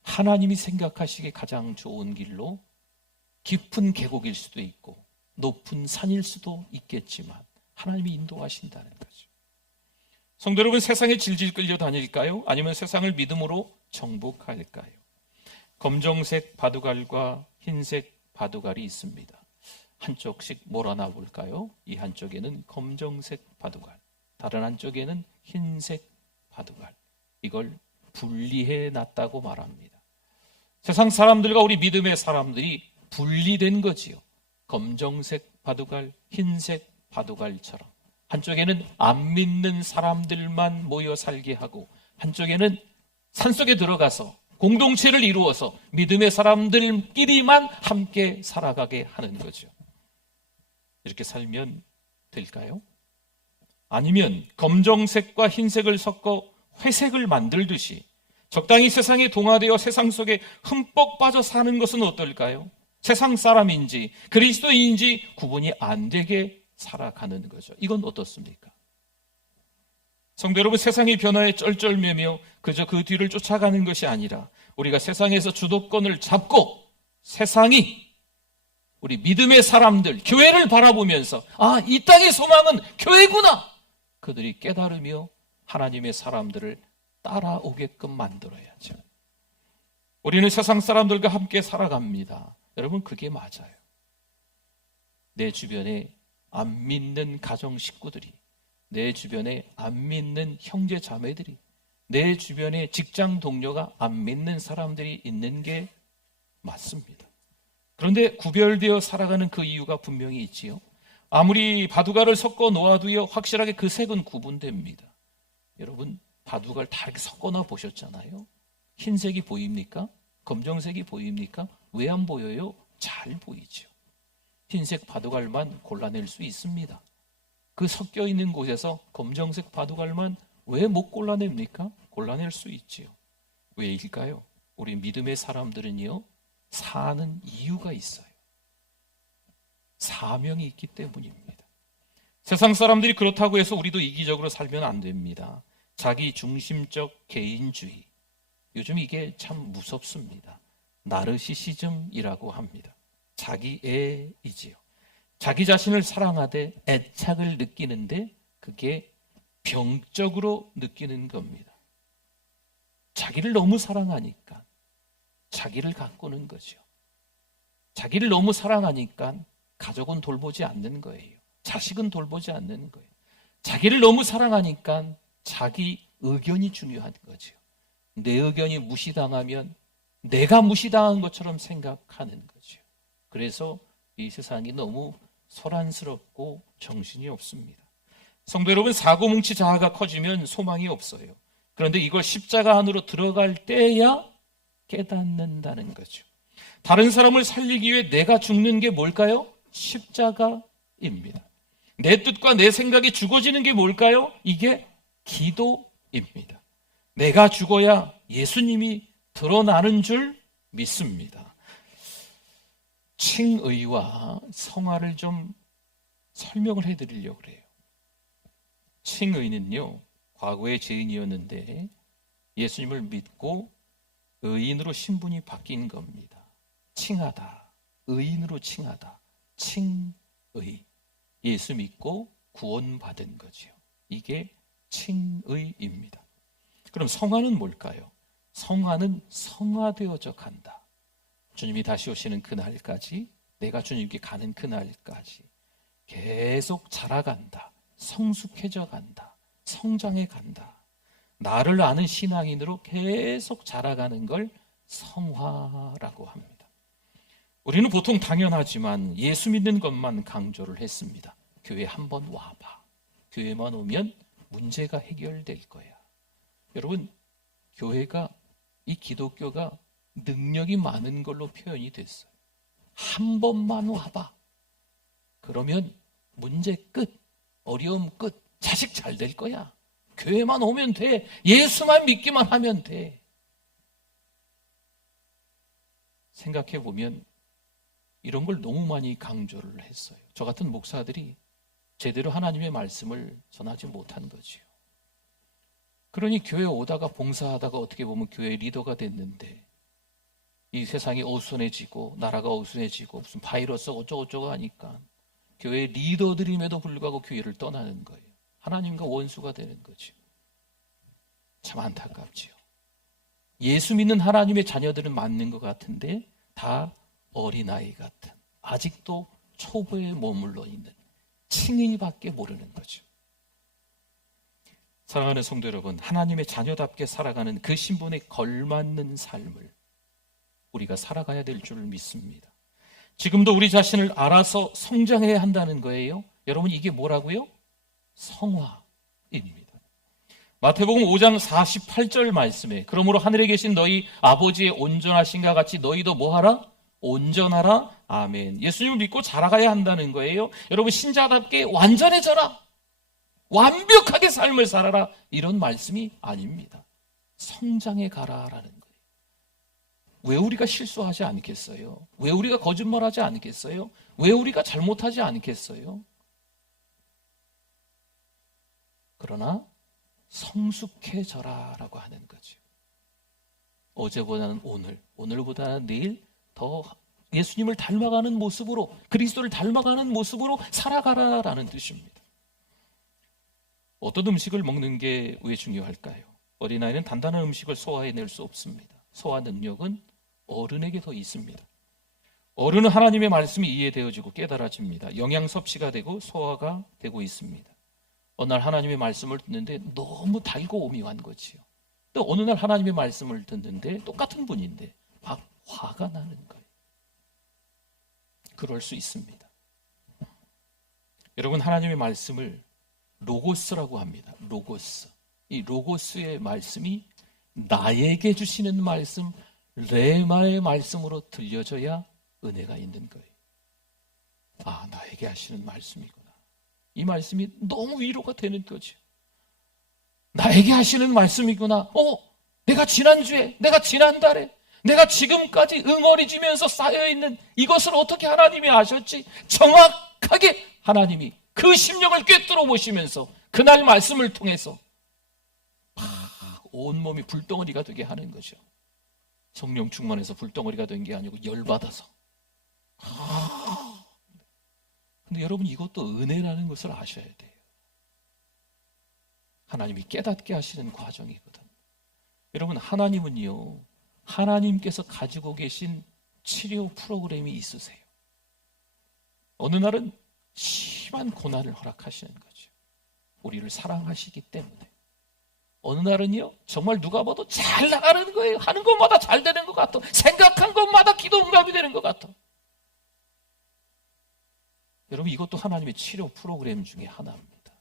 하나님이 생각하시기에 가장 좋은 길로 깊은 계곡일 수도 있고 높은 산일 수도 있겠지만 하나님이 인도하신다는 거죠. 성도 여러분, 세상에 질질 끌려 다닐까요? 아니면 세상을 믿음으로 정복할까요? 검정색 바둑알과 흰색 바둑알이 있습니다. 한쪽씩 몰아놔 볼까요? 이 한쪽에는 검정색 바둑알, 다른 한쪽에는 흰색 바둑알. 이걸 분리해 놨다고 말합니다. 세상 사람들과 우리 믿음의 사람들이 분리된 거지요. 검정색 바둑알, 흰색 바둑알처럼 한쪽에는 안 믿는 사람들만 모여 살게 하고 한쪽에는 산속에 들어가서 공동체를 이루어서 믿음의 사람들끼리만 함께 살아가게 하는 거죠. 이렇게 살면 될까요? 아니면 검정색과 흰색을 섞어 회색을 만들듯이 적당히 세상에 동화되어 세상 속에 흠뻑 빠져 사는 것은 어떨까요? 세상 사람인지 그리스도인인지 구분이 안 되게 살아가는 거죠. 이건 어떻습니까? 성도 여러분, 세상의 변화에 쩔쩔매며 그저 그 뒤를 쫓아가는 것이 아니라 우리가 세상에서 주도권을 잡고 세상이 우리 믿음의 사람들, 교회를 바라보면서 이 땅의 소망은 교회구나! 그들이 깨달으며 하나님의 사람들을 따라오게끔 만들어야죠. 우리는 세상 사람들과 함께 살아갑니다. 여러분, 그게 맞아요. 내 주변에 안 믿는 가정 식구들이, 내 주변에 안 믿는 형제 자매들이, 내 주변에 직장 동료가 안 믿는 사람들이 있는 게 맞습니다. 그런데 구별되어 살아가는 그 이유가 분명히 있지요. 아무리 바둑알을 섞어 놓아도요, 확실하게 그 색은 구분됩니다. 여러분, 바둑알 다 이렇게 섞어놔 보셨잖아요. 흰색이 보입니까? 검정색이 보입니까? 왜 안 보여요? 잘 보이죠. 흰색 바둑알만 골라낼 수 있습니다. 그 섞여 있는 곳에서 검정색 바둑알만 왜 못 골라냅니까? 골라낼 수 있지요. 왜일까요? 우리 믿음의 사람들은요, 사는 이유가 있어요. 사명이 있기 때문입니다. 세상 사람들이 그렇다고 해서 우리도 이기적으로 살면 안 됩니다. 자기 중심적 개인주의, 요즘 이게 참 무섭습니다. 나르시시즘이라고 합니다. 자기애이지요. 자기 자신을 사랑하되 애착을 느끼는데 그게 병적으로 느끼는 겁니다. 자기를 너무 사랑하니까 자기를 가꾸는 거죠. 자기를 너무 사랑하니까 가족은 돌보지 않는 거예요. 자식은 돌보지 않는 거예요. 자기를 너무 사랑하니까 자기 의견이 중요한 거죠. 내 의견이 무시당하면 내가 무시당한 것처럼 생각하는 거죠. 그래서 이 세상이 너무 소란스럽고 정신이 없습니다. 성도 여러분, 사고뭉치 자아가 커지면 소망이 없어요. 그런데 이걸 십자가 안으로 들어갈 때야 깨닫는다는 거죠. 다른 사람을 살리기 위해 내가 죽는 게 뭘까요? 십자가입니다. 내 뜻과 내 생각이 죽어지는 게 뭘까요? 이게 기도입니다. 내가 죽어야 예수님이 드러나는 줄 믿습니다. 칭의와 성화를 좀 설명을 해드리려고 그래요. 칭의는요, 과거의 죄인이었는데 예수님을 믿고 의인으로 신분이 바뀐 겁니다. 칭하다, 의인으로 칭하다, 칭의. 예수 믿고 구원받은 거죠. 이게 칭의입니다. 그럼 성화는 뭘까요? 성화는 성화되어져 간다. 주님이 다시 오시는 그날까지, 내가 주님께 가는 그날까지 계속 자라간다, 성숙해져 간다, 성장해 간다. 나를 아는 신앙인으로 계속 자라가는 걸 성화라고 합니다. 우리는 보통 당연하지만 예수 믿는 것만 강조를 했습니다. 교회 한번 와봐. 교회만 오면 문제가 해결될 거야. 여러분, 교회가, 이 기독교가 능력이 많은 걸로 표현이 됐어요. 한 번만 와봐. 그러면 문제 끝, 어려움 끝, 자식 잘 될 거야. 교회만 오면 돼. 예수만 믿기만 하면 돼. 생각해 보면 이런 걸 너무 많이 강조를 했어요. 저 같은 목사들이 제대로 하나님의 말씀을 전하지 못한 거지요. 그러니 교회 오다가 봉사하다가 어떻게 보면 교회 리더가 됐는데 이 세상이 어수선해지고 나라가 어수선해지고 무슨 바이러스 어쩌고저쩌고 하니까 교회 리더들임에도 불구하고 교회를 떠나는 거예요. 하나님과 원수가 되는 거죠. 참 안타깝지요. 예수 믿는 하나님의 자녀들은 맞는 것 같은데 다 어린아이 같은, 아직도 초보에 머물러 있는 칭의밖에 모르는 거죠. 사랑하는 성도 여러분, 하나님의 자녀답게 살아가는 그 신분에 걸맞는 삶을 우리가 살아가야 될 줄 믿습니다. 지금도 우리 자신을 알아서 성장해야 한다는 거예요. 여러분, 이게 뭐라고요? 성화입니다. 마태복음 5장 48절 말씀에 그러므로 하늘에 계신 너희 아버지의 온전하신가 같이 너희도 뭐하라? 온전하라. 아멘. 예수님을 믿고 자라가야 한다는 거예요. 여러분, 신자답게 완전해져라. 완벽하게 삶을 살아라. 이런 말씀이 아닙니다. 성장해 가라라는 거예요. 왜 우리가 실수하지 않겠어요? 왜 우리가 거짓말하지 않겠어요? 왜 우리가 잘못하지 않겠어요? 그러나 성숙해져라라고 하는 거죠. 어제보다는 오늘, 오늘보다는 내일 더 예수님을 닮아가는 모습으로, 그리스도를 닮아가는 모습으로 살아가라라는 뜻입니다. 어떤 음식을 먹는 게 왜 중요할까요? 어린아이는 단단한 음식을 소화해낼 수 없습니다. 소화 능력은 어른에게 더 있습니다. 어른은 하나님의 말씀이 이해되어지고 깨달아집니다. 영양 섭취가 되고 소화가 되고 있습니다. 어느 날 하나님의 말씀을 듣는데 너무 달고 오묘한 거지요. 또 어느 날 하나님의 말씀을 듣는데 똑같은 분인데 막 화가 나는 거예요. 그럴 수 있습니다. 여러분, 하나님의 말씀을 로고스라고 합니다. 로고스. 이 로고스의 말씀이 나에게 주시는 말씀, 레마의 말씀으로 들려져야 은혜가 있는 거예요. 아, 나에게 하시는 말씀이구나. 이 말씀이 너무 위로가 되는 거죠. 나에게 하시는 말씀이구나. 내가 지난주에, 내가 지난달에, 내가 지금까지 응어리지면서 쌓여있는 이것을 어떻게 하나님이 아셨지? 정확하게 하나님이 그 심령을 꿰뚫어 보시면서 그날 말씀을 통해서 막 온몸이 불덩어리가 되게 하는 거죠. 성령 충만해서 불덩어리가 된 게 아니고 열받아서. 근데 여러분, 이것도 은혜라는 것을 아셔야 돼요. 하나님이 깨닫게 하시는 과정이거든. 여러분, 하나님은요, 하나님께서 가지고 계신 치료 프로그램이 있으세요. 어느 날은 심한 고난을 허락하시는 거죠. 우리를 사랑하시기 때문에. 어느 날은요, 정말 누가 봐도 잘 나가는 거예요. 하는 것마다 잘 되는 것 같아. 생각한 것마다 기도 응답이 되는 것 같아. 여러분, 이것도 하나님의 치료 프로그램 중에 하나입니다.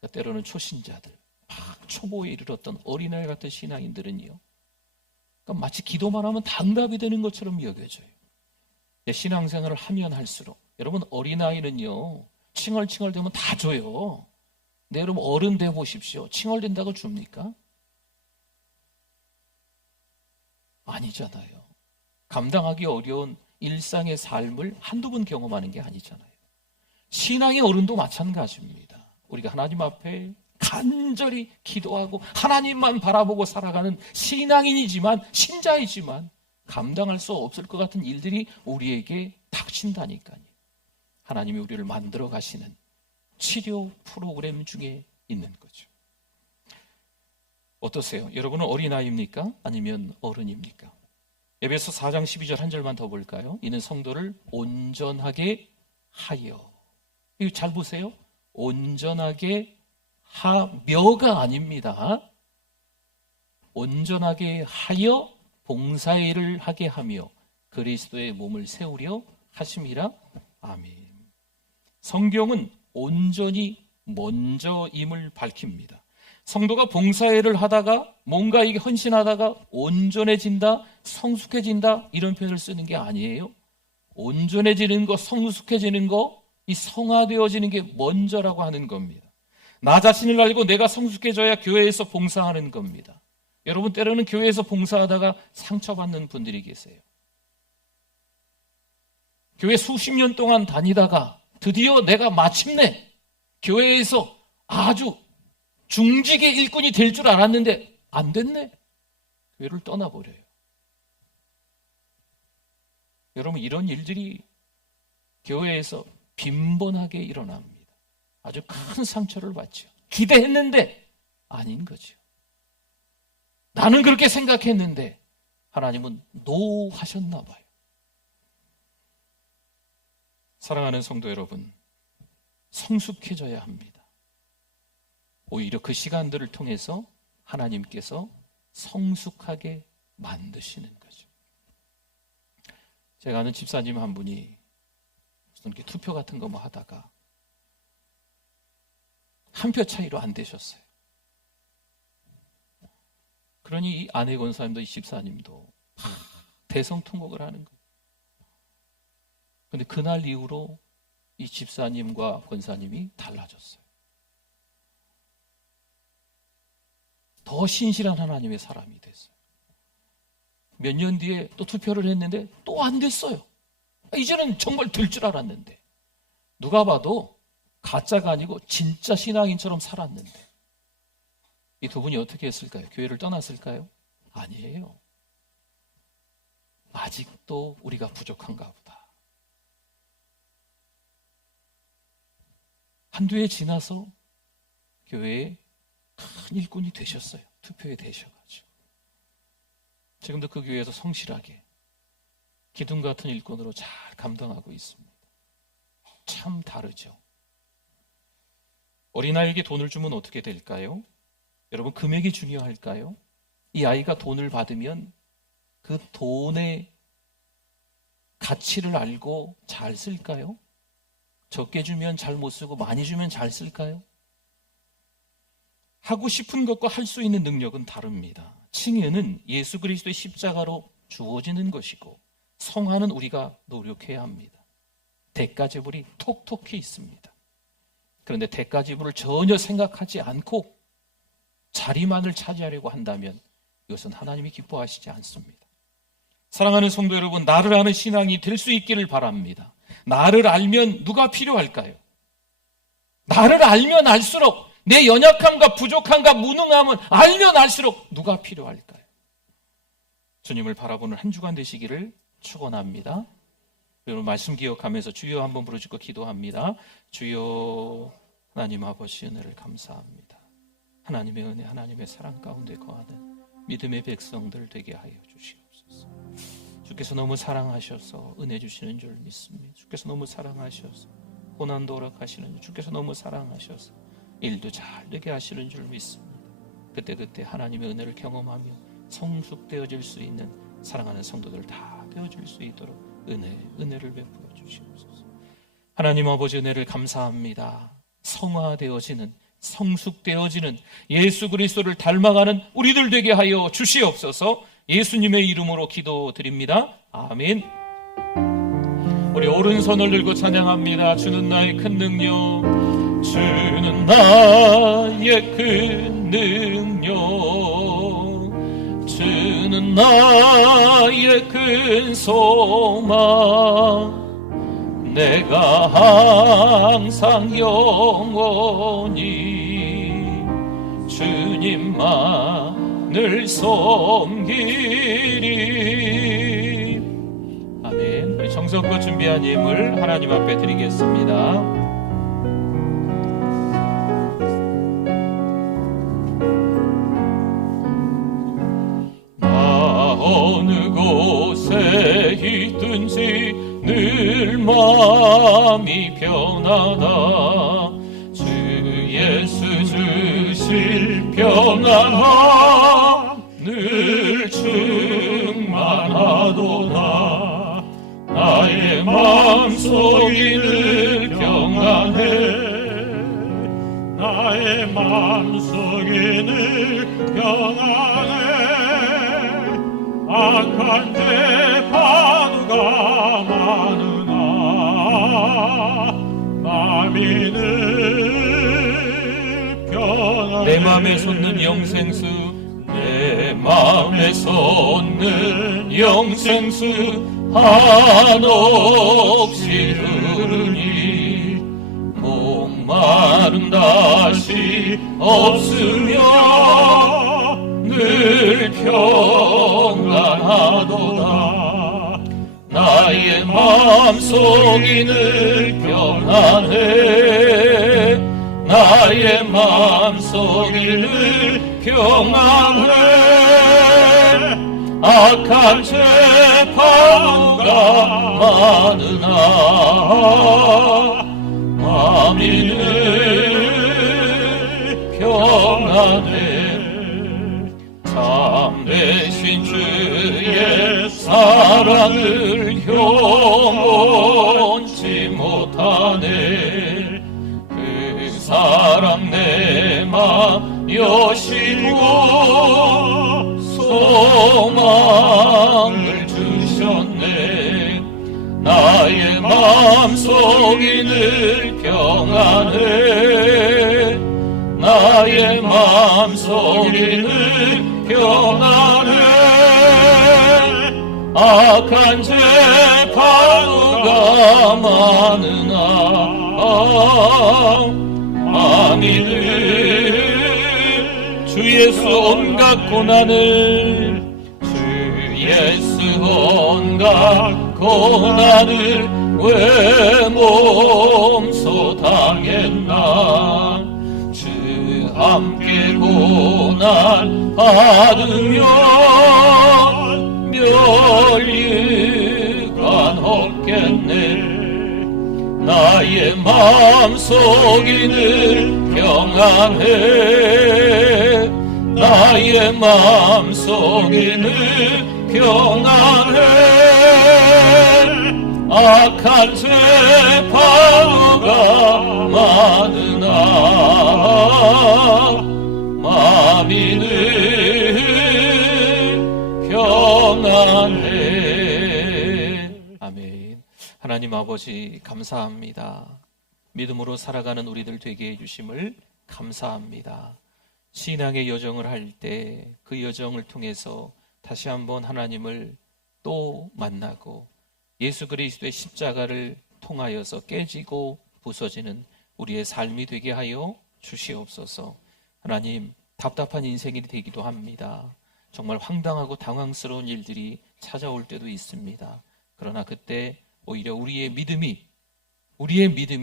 그러니까 때로는 초신자들, 막 초보에 이르렀던 어린아이 같은 신앙인들은요, 그러니까 마치 기도만 하면 다 응답이 되는 것처럼 여겨져요. 신앙생활을 하면 할수록, 여러분, 어린아이는요, 칭얼칭얼대면 다 줘요. 근데 여러분, 어른 돼 보십시오. 칭얼댄다고 줍니까? 아니잖아요. 감당하기 어려운 일상의 삶을 한두 번 경험하는 게 아니잖아요. 신앙의 어른도 마찬가지입니다. 우리가 하나님 앞에 간절히 기도하고 하나님만 바라보고 살아가는 신앙인이지만, 신자이지만 감당할 수 없을 것 같은 일들이 우리에게 닥친다니까요. 하나님이 우리를 만들어 가시는 치료 프로그램 중에 있는 거죠. 어떠세요? 여러분은 어린아이입니까? 아니면 어른입니까? 에베소 4장 12절 한 절만 더 볼까요? 이는 성도를 온전하게 하여. 이거 잘 보세요. 온전하게 하며가 아닙니다. 온전하게 하여 봉사의 일을 하게 하며 그리스도의 몸을 세우려 하심이라. 아멘. 성경은 온전히 먼저임을 밝힙니다. 성도가 봉사일을 하다가 뭔가 이게 헌신하다가 온전해진다, 성숙해진다 이런 표현을 쓰는 게 아니에요. 온전해지는 거, 성숙해지는 거, 이 성화되어지는 게 먼저라고 하는 겁니다. 나 자신을 알고 내가 성숙해져야 교회에서 봉사하는 겁니다. 여러분, 때로는 교회에서 봉사하다가 상처받는 분들이 계세요. 교회 수십 년 동안 다니다가 드디어 내가 마침내 교회에서 아주 중직의 일꾼이 될 줄 알았는데 안 됐네. 교회를 떠나버려요. 여러분, 이런 일들이 교회에서 빈번하게 일어납니다. 아주 큰 상처를 받죠. 기대했는데 아닌 거죠. 나는 그렇게 생각했는데 하나님은 노 하셨나 봐요. 사랑하는 성도 여러분, 성숙해져야 합니다. 오히려 그 시간들을 통해서 하나님께서 성숙하게 만드시는 거죠. 제가 아는 집사님 한 분이 무슨 이렇게 투표 같은 거 뭐 하다가 한 표 차이로 안 되셨어요. 그러니 이 아내 권사님도 이 집사님도 대성통곡을 하는 거예요. 그런데 그날 이후로 이 집사님과 권사님이 달라졌어요. 더 신실한 하나님의 사람이 됐어요. 몇 년 뒤에 또 투표를 했는데 또 안 됐어요. 이제는 정말 될 줄 알았는데 누가 봐도 가짜가 아니고 진짜 신앙인처럼 살았는데 이 두 분이 어떻게 했을까요? 교회를 떠났을까요? 아니에요. 아직도 우리가 부족한가 보다. 한두 해 지나서 교회에 큰 일꾼이 되셨어요. 투표에 되셔가지고. 지금도 그 교회에서 성실하게 기둥 같은 일꾼으로 잘 감당하고 있습니다. 참 다르죠. 어린아이에게 돈을 주면 어떻게 될까요? 여러분, 금액이 중요할까요? 이 아이가 돈을 받으면 그 돈의 가치를 알고 잘 쓸까요? 적게 주면 잘 못 쓰고 많이 주면 잘 쓸까요? 하고 싶은 것과 할 수 있는 능력은 다릅니다. 칭의는 예수 그리스도의 십자가로 주어지는 것이고 성화는 우리가 노력해야 합니다. 대가지불이 톡톡히 있습니다. 그런데 대가지불을 전혀 생각하지 않고 자리만을 차지하려고 한다면 이것은 하나님이 기뻐하시지 않습니다. 사랑하는 성도 여러분, 나를 아는 신앙이 될 수 있기를 바랍니다. 나를 알면 누가 필요할까요? 나를 알면 알수록 내 연약함과 부족함과 무능함은 알면 알수록 누가 필요할까요? 주님을 바라보는 한 주간 되시기를 축원합니다. 여러분 말씀 기억하면서 주여 한번 부르짖고 기도합니다. 주여 하나님 아버지 은혜를 감사합니다. 하나님의 은혜, 하나님의 사랑 가운데 거하는 믿음의 백성들 되게 하여 주시옵소서. 주께서 너무 사랑하셔서 은혜 주시는 줄 믿습니다. 주께서 너무 사랑하셔서 고난도 허락하시는 줄, 주께서 너무 사랑하셔서 일도 잘 되게 하시는 줄 믿습니다. 그때 하나님의 은혜를 경험하며 성숙되어질 수 있는 사랑하는 성도들 다 되어질 수 있도록 은혜를 베풀어 주시옵소서. 하나님 아버지 은혜를 감사합니다. 성화되어지는, 성숙되어지는 예수 그리스도를 닮아가는 우리들 되게 하여 주시옵소서. 예수님의 이름으로 기도드립니다. 아멘. 우리 오른손을 들고 찬양합니다. 주는 나의 큰 능력, 주는 나의 큰 능력, 주는 나의 큰 소망, 내가 항상 영원히 주님만을 섬기리. 아멘. 우리 정성껏 준비한 예물 하나님 앞에 드리겠습니다. 어느 곳에 있든지 늘 마음이 편하다. 주 예수 주실 평안함 늘 충만하도다. 나의 마음속이 늘 평안해. 나의 마음속이 늘 평안해. 악한 재판우가 많으나 마음이 늘 평안해. 내 마음에 솟는 영생수, 내 마음에 솟는 영생수 한없이 흐르니 목마름 다시 없으며 늘 평안하도다. 나의 마음속이 늘 평안해. 나의 마음속이 늘 평안해. 악한 재판우가 많으나 마음이 늘 평안해. 참되신 주의 사랑을 영원치 못하네. 그 사랑 내 맘 여시고 소망을 주셨네. 나의 마음속이 늘 평안해. 나의 마음속이 늘 평안해. 악한 재판우가 많으나 마음이 늘 주 예수 온갖 고난을, 주 예수 온갖 고난을 왜 몸소 당했나. 주 함께 고난 받으면 멸류관 없겠네. 나의 마음속이 늘 평안해. 나의 마음속이 늘 평안해. 악한 재판우가 많으나 마음이 늘 평안해. 아멘. 하나님 아버지 감사합니다. 믿음으로 살아가는 우리들 되게 해주심을 감사합니다. 신앙의 여정을 할 때 그 여정을 통해서 다시 한번 하나님을 또 만나고 예수 그리스도의 십자가를 통하여서 깨지고 부서지는 우리의 삶이 되게 하여 주시옵소서. 하나님, 답답한 인생이 되기도 합니다. 정말 황당하고 당황스러운 일들이 찾아올 때도 있습니다. 그러나 그때 오히려 우리의 믿음이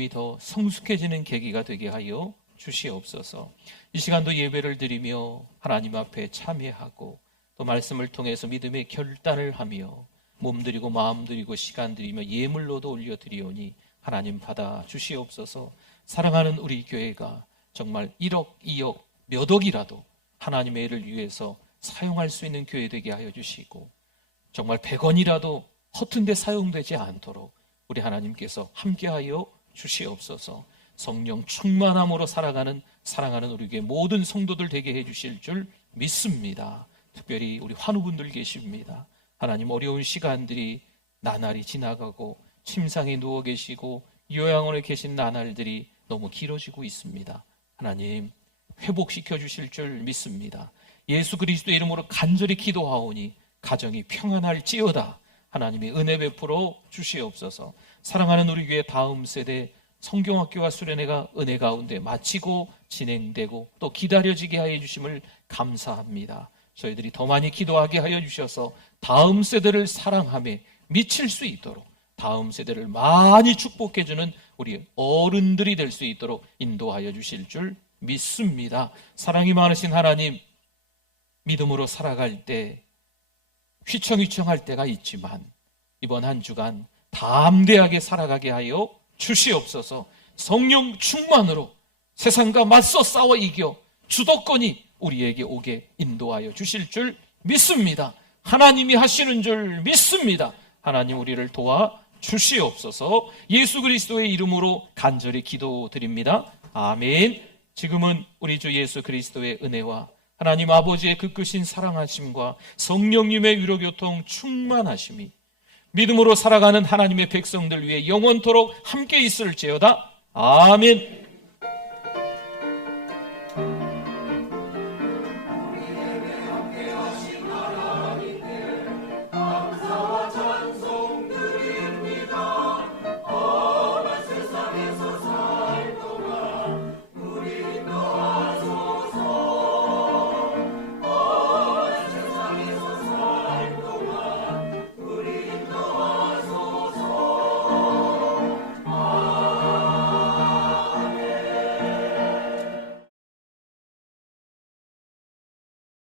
더 성숙해지는 계기가 되게 하여 주시옵소서. 이 시간도 예배를 드리며 하나님 앞에 참여하고 또 말씀을 통해서 믿음의 결단을 하며 몸드리고 마음드리고 시간드리며 예물로도 올려드리오니 하나님 받아 주시옵소서. 사랑하는 우리 교회가 정말 1억, 2억, 몇 억이라도 하나님의 일을 위해서 사용할 수 있는 교회 되게 하여 주시고 정말 100원이라도 허튼 데 사용되지 않도록 우리 하나님께서 함께하여 주시옵소서. 성령 충만함으로 살아가는 사랑하는 우리 교회 모든 성도들 되게 해주실 줄 믿습니다. 특별히 우리 환우분들 계십니다. 하나님, 어려운 시간들이 나날이 지나가고 침상에 누워 계시고 요양원에 계신 나날들이 너무 길어지고 있습니다. 하나님, 회복시켜 주실 줄 믿습니다. 예수 그리스도의 이름으로 간절히 기도하오니 가정이 평안할지어다. 하나님의 은혜 베풀어 주시옵소서. 사랑하는 우리 교회 다음 세대 성경학교와 수련회가 은혜 가운데 마치고 진행되고 또 기다려지게 하여 주심을 감사합니다. 저희들이 더 많이 기도하게 하여 주셔서 다음 세대를 사랑하며 미칠 수 있도록, 다음 세대를 많이 축복해주는 우리 어른들이 될 수 있도록 인도하여 주실 줄 믿습니다. 사랑이 많으신 하나님, 믿음으로 살아갈 때 휘청휘청할 때가 있지만 이번 한 주간 담대하게 살아가게 하여 주시옵소서. 성령 충만으로 세상과 맞서 싸워 이겨 주도권이 우리에게 오게 인도하여 주실 줄 믿습니다. 하나님이 하시는 줄 믿습니다. 하나님, 우리를 도와 주시옵소서. 예수 그리스도의 이름으로 간절히 기도드립니다. 아멘. 지금은 우리 주 예수 그리스도의 은혜와 하나님 아버지의 그 크신 사랑하심과 성령님의 위로교통 충만하심이 믿음으로 살아가는 하나님의 백성들 위해 영원토록 함께 있을지어다. 아멘.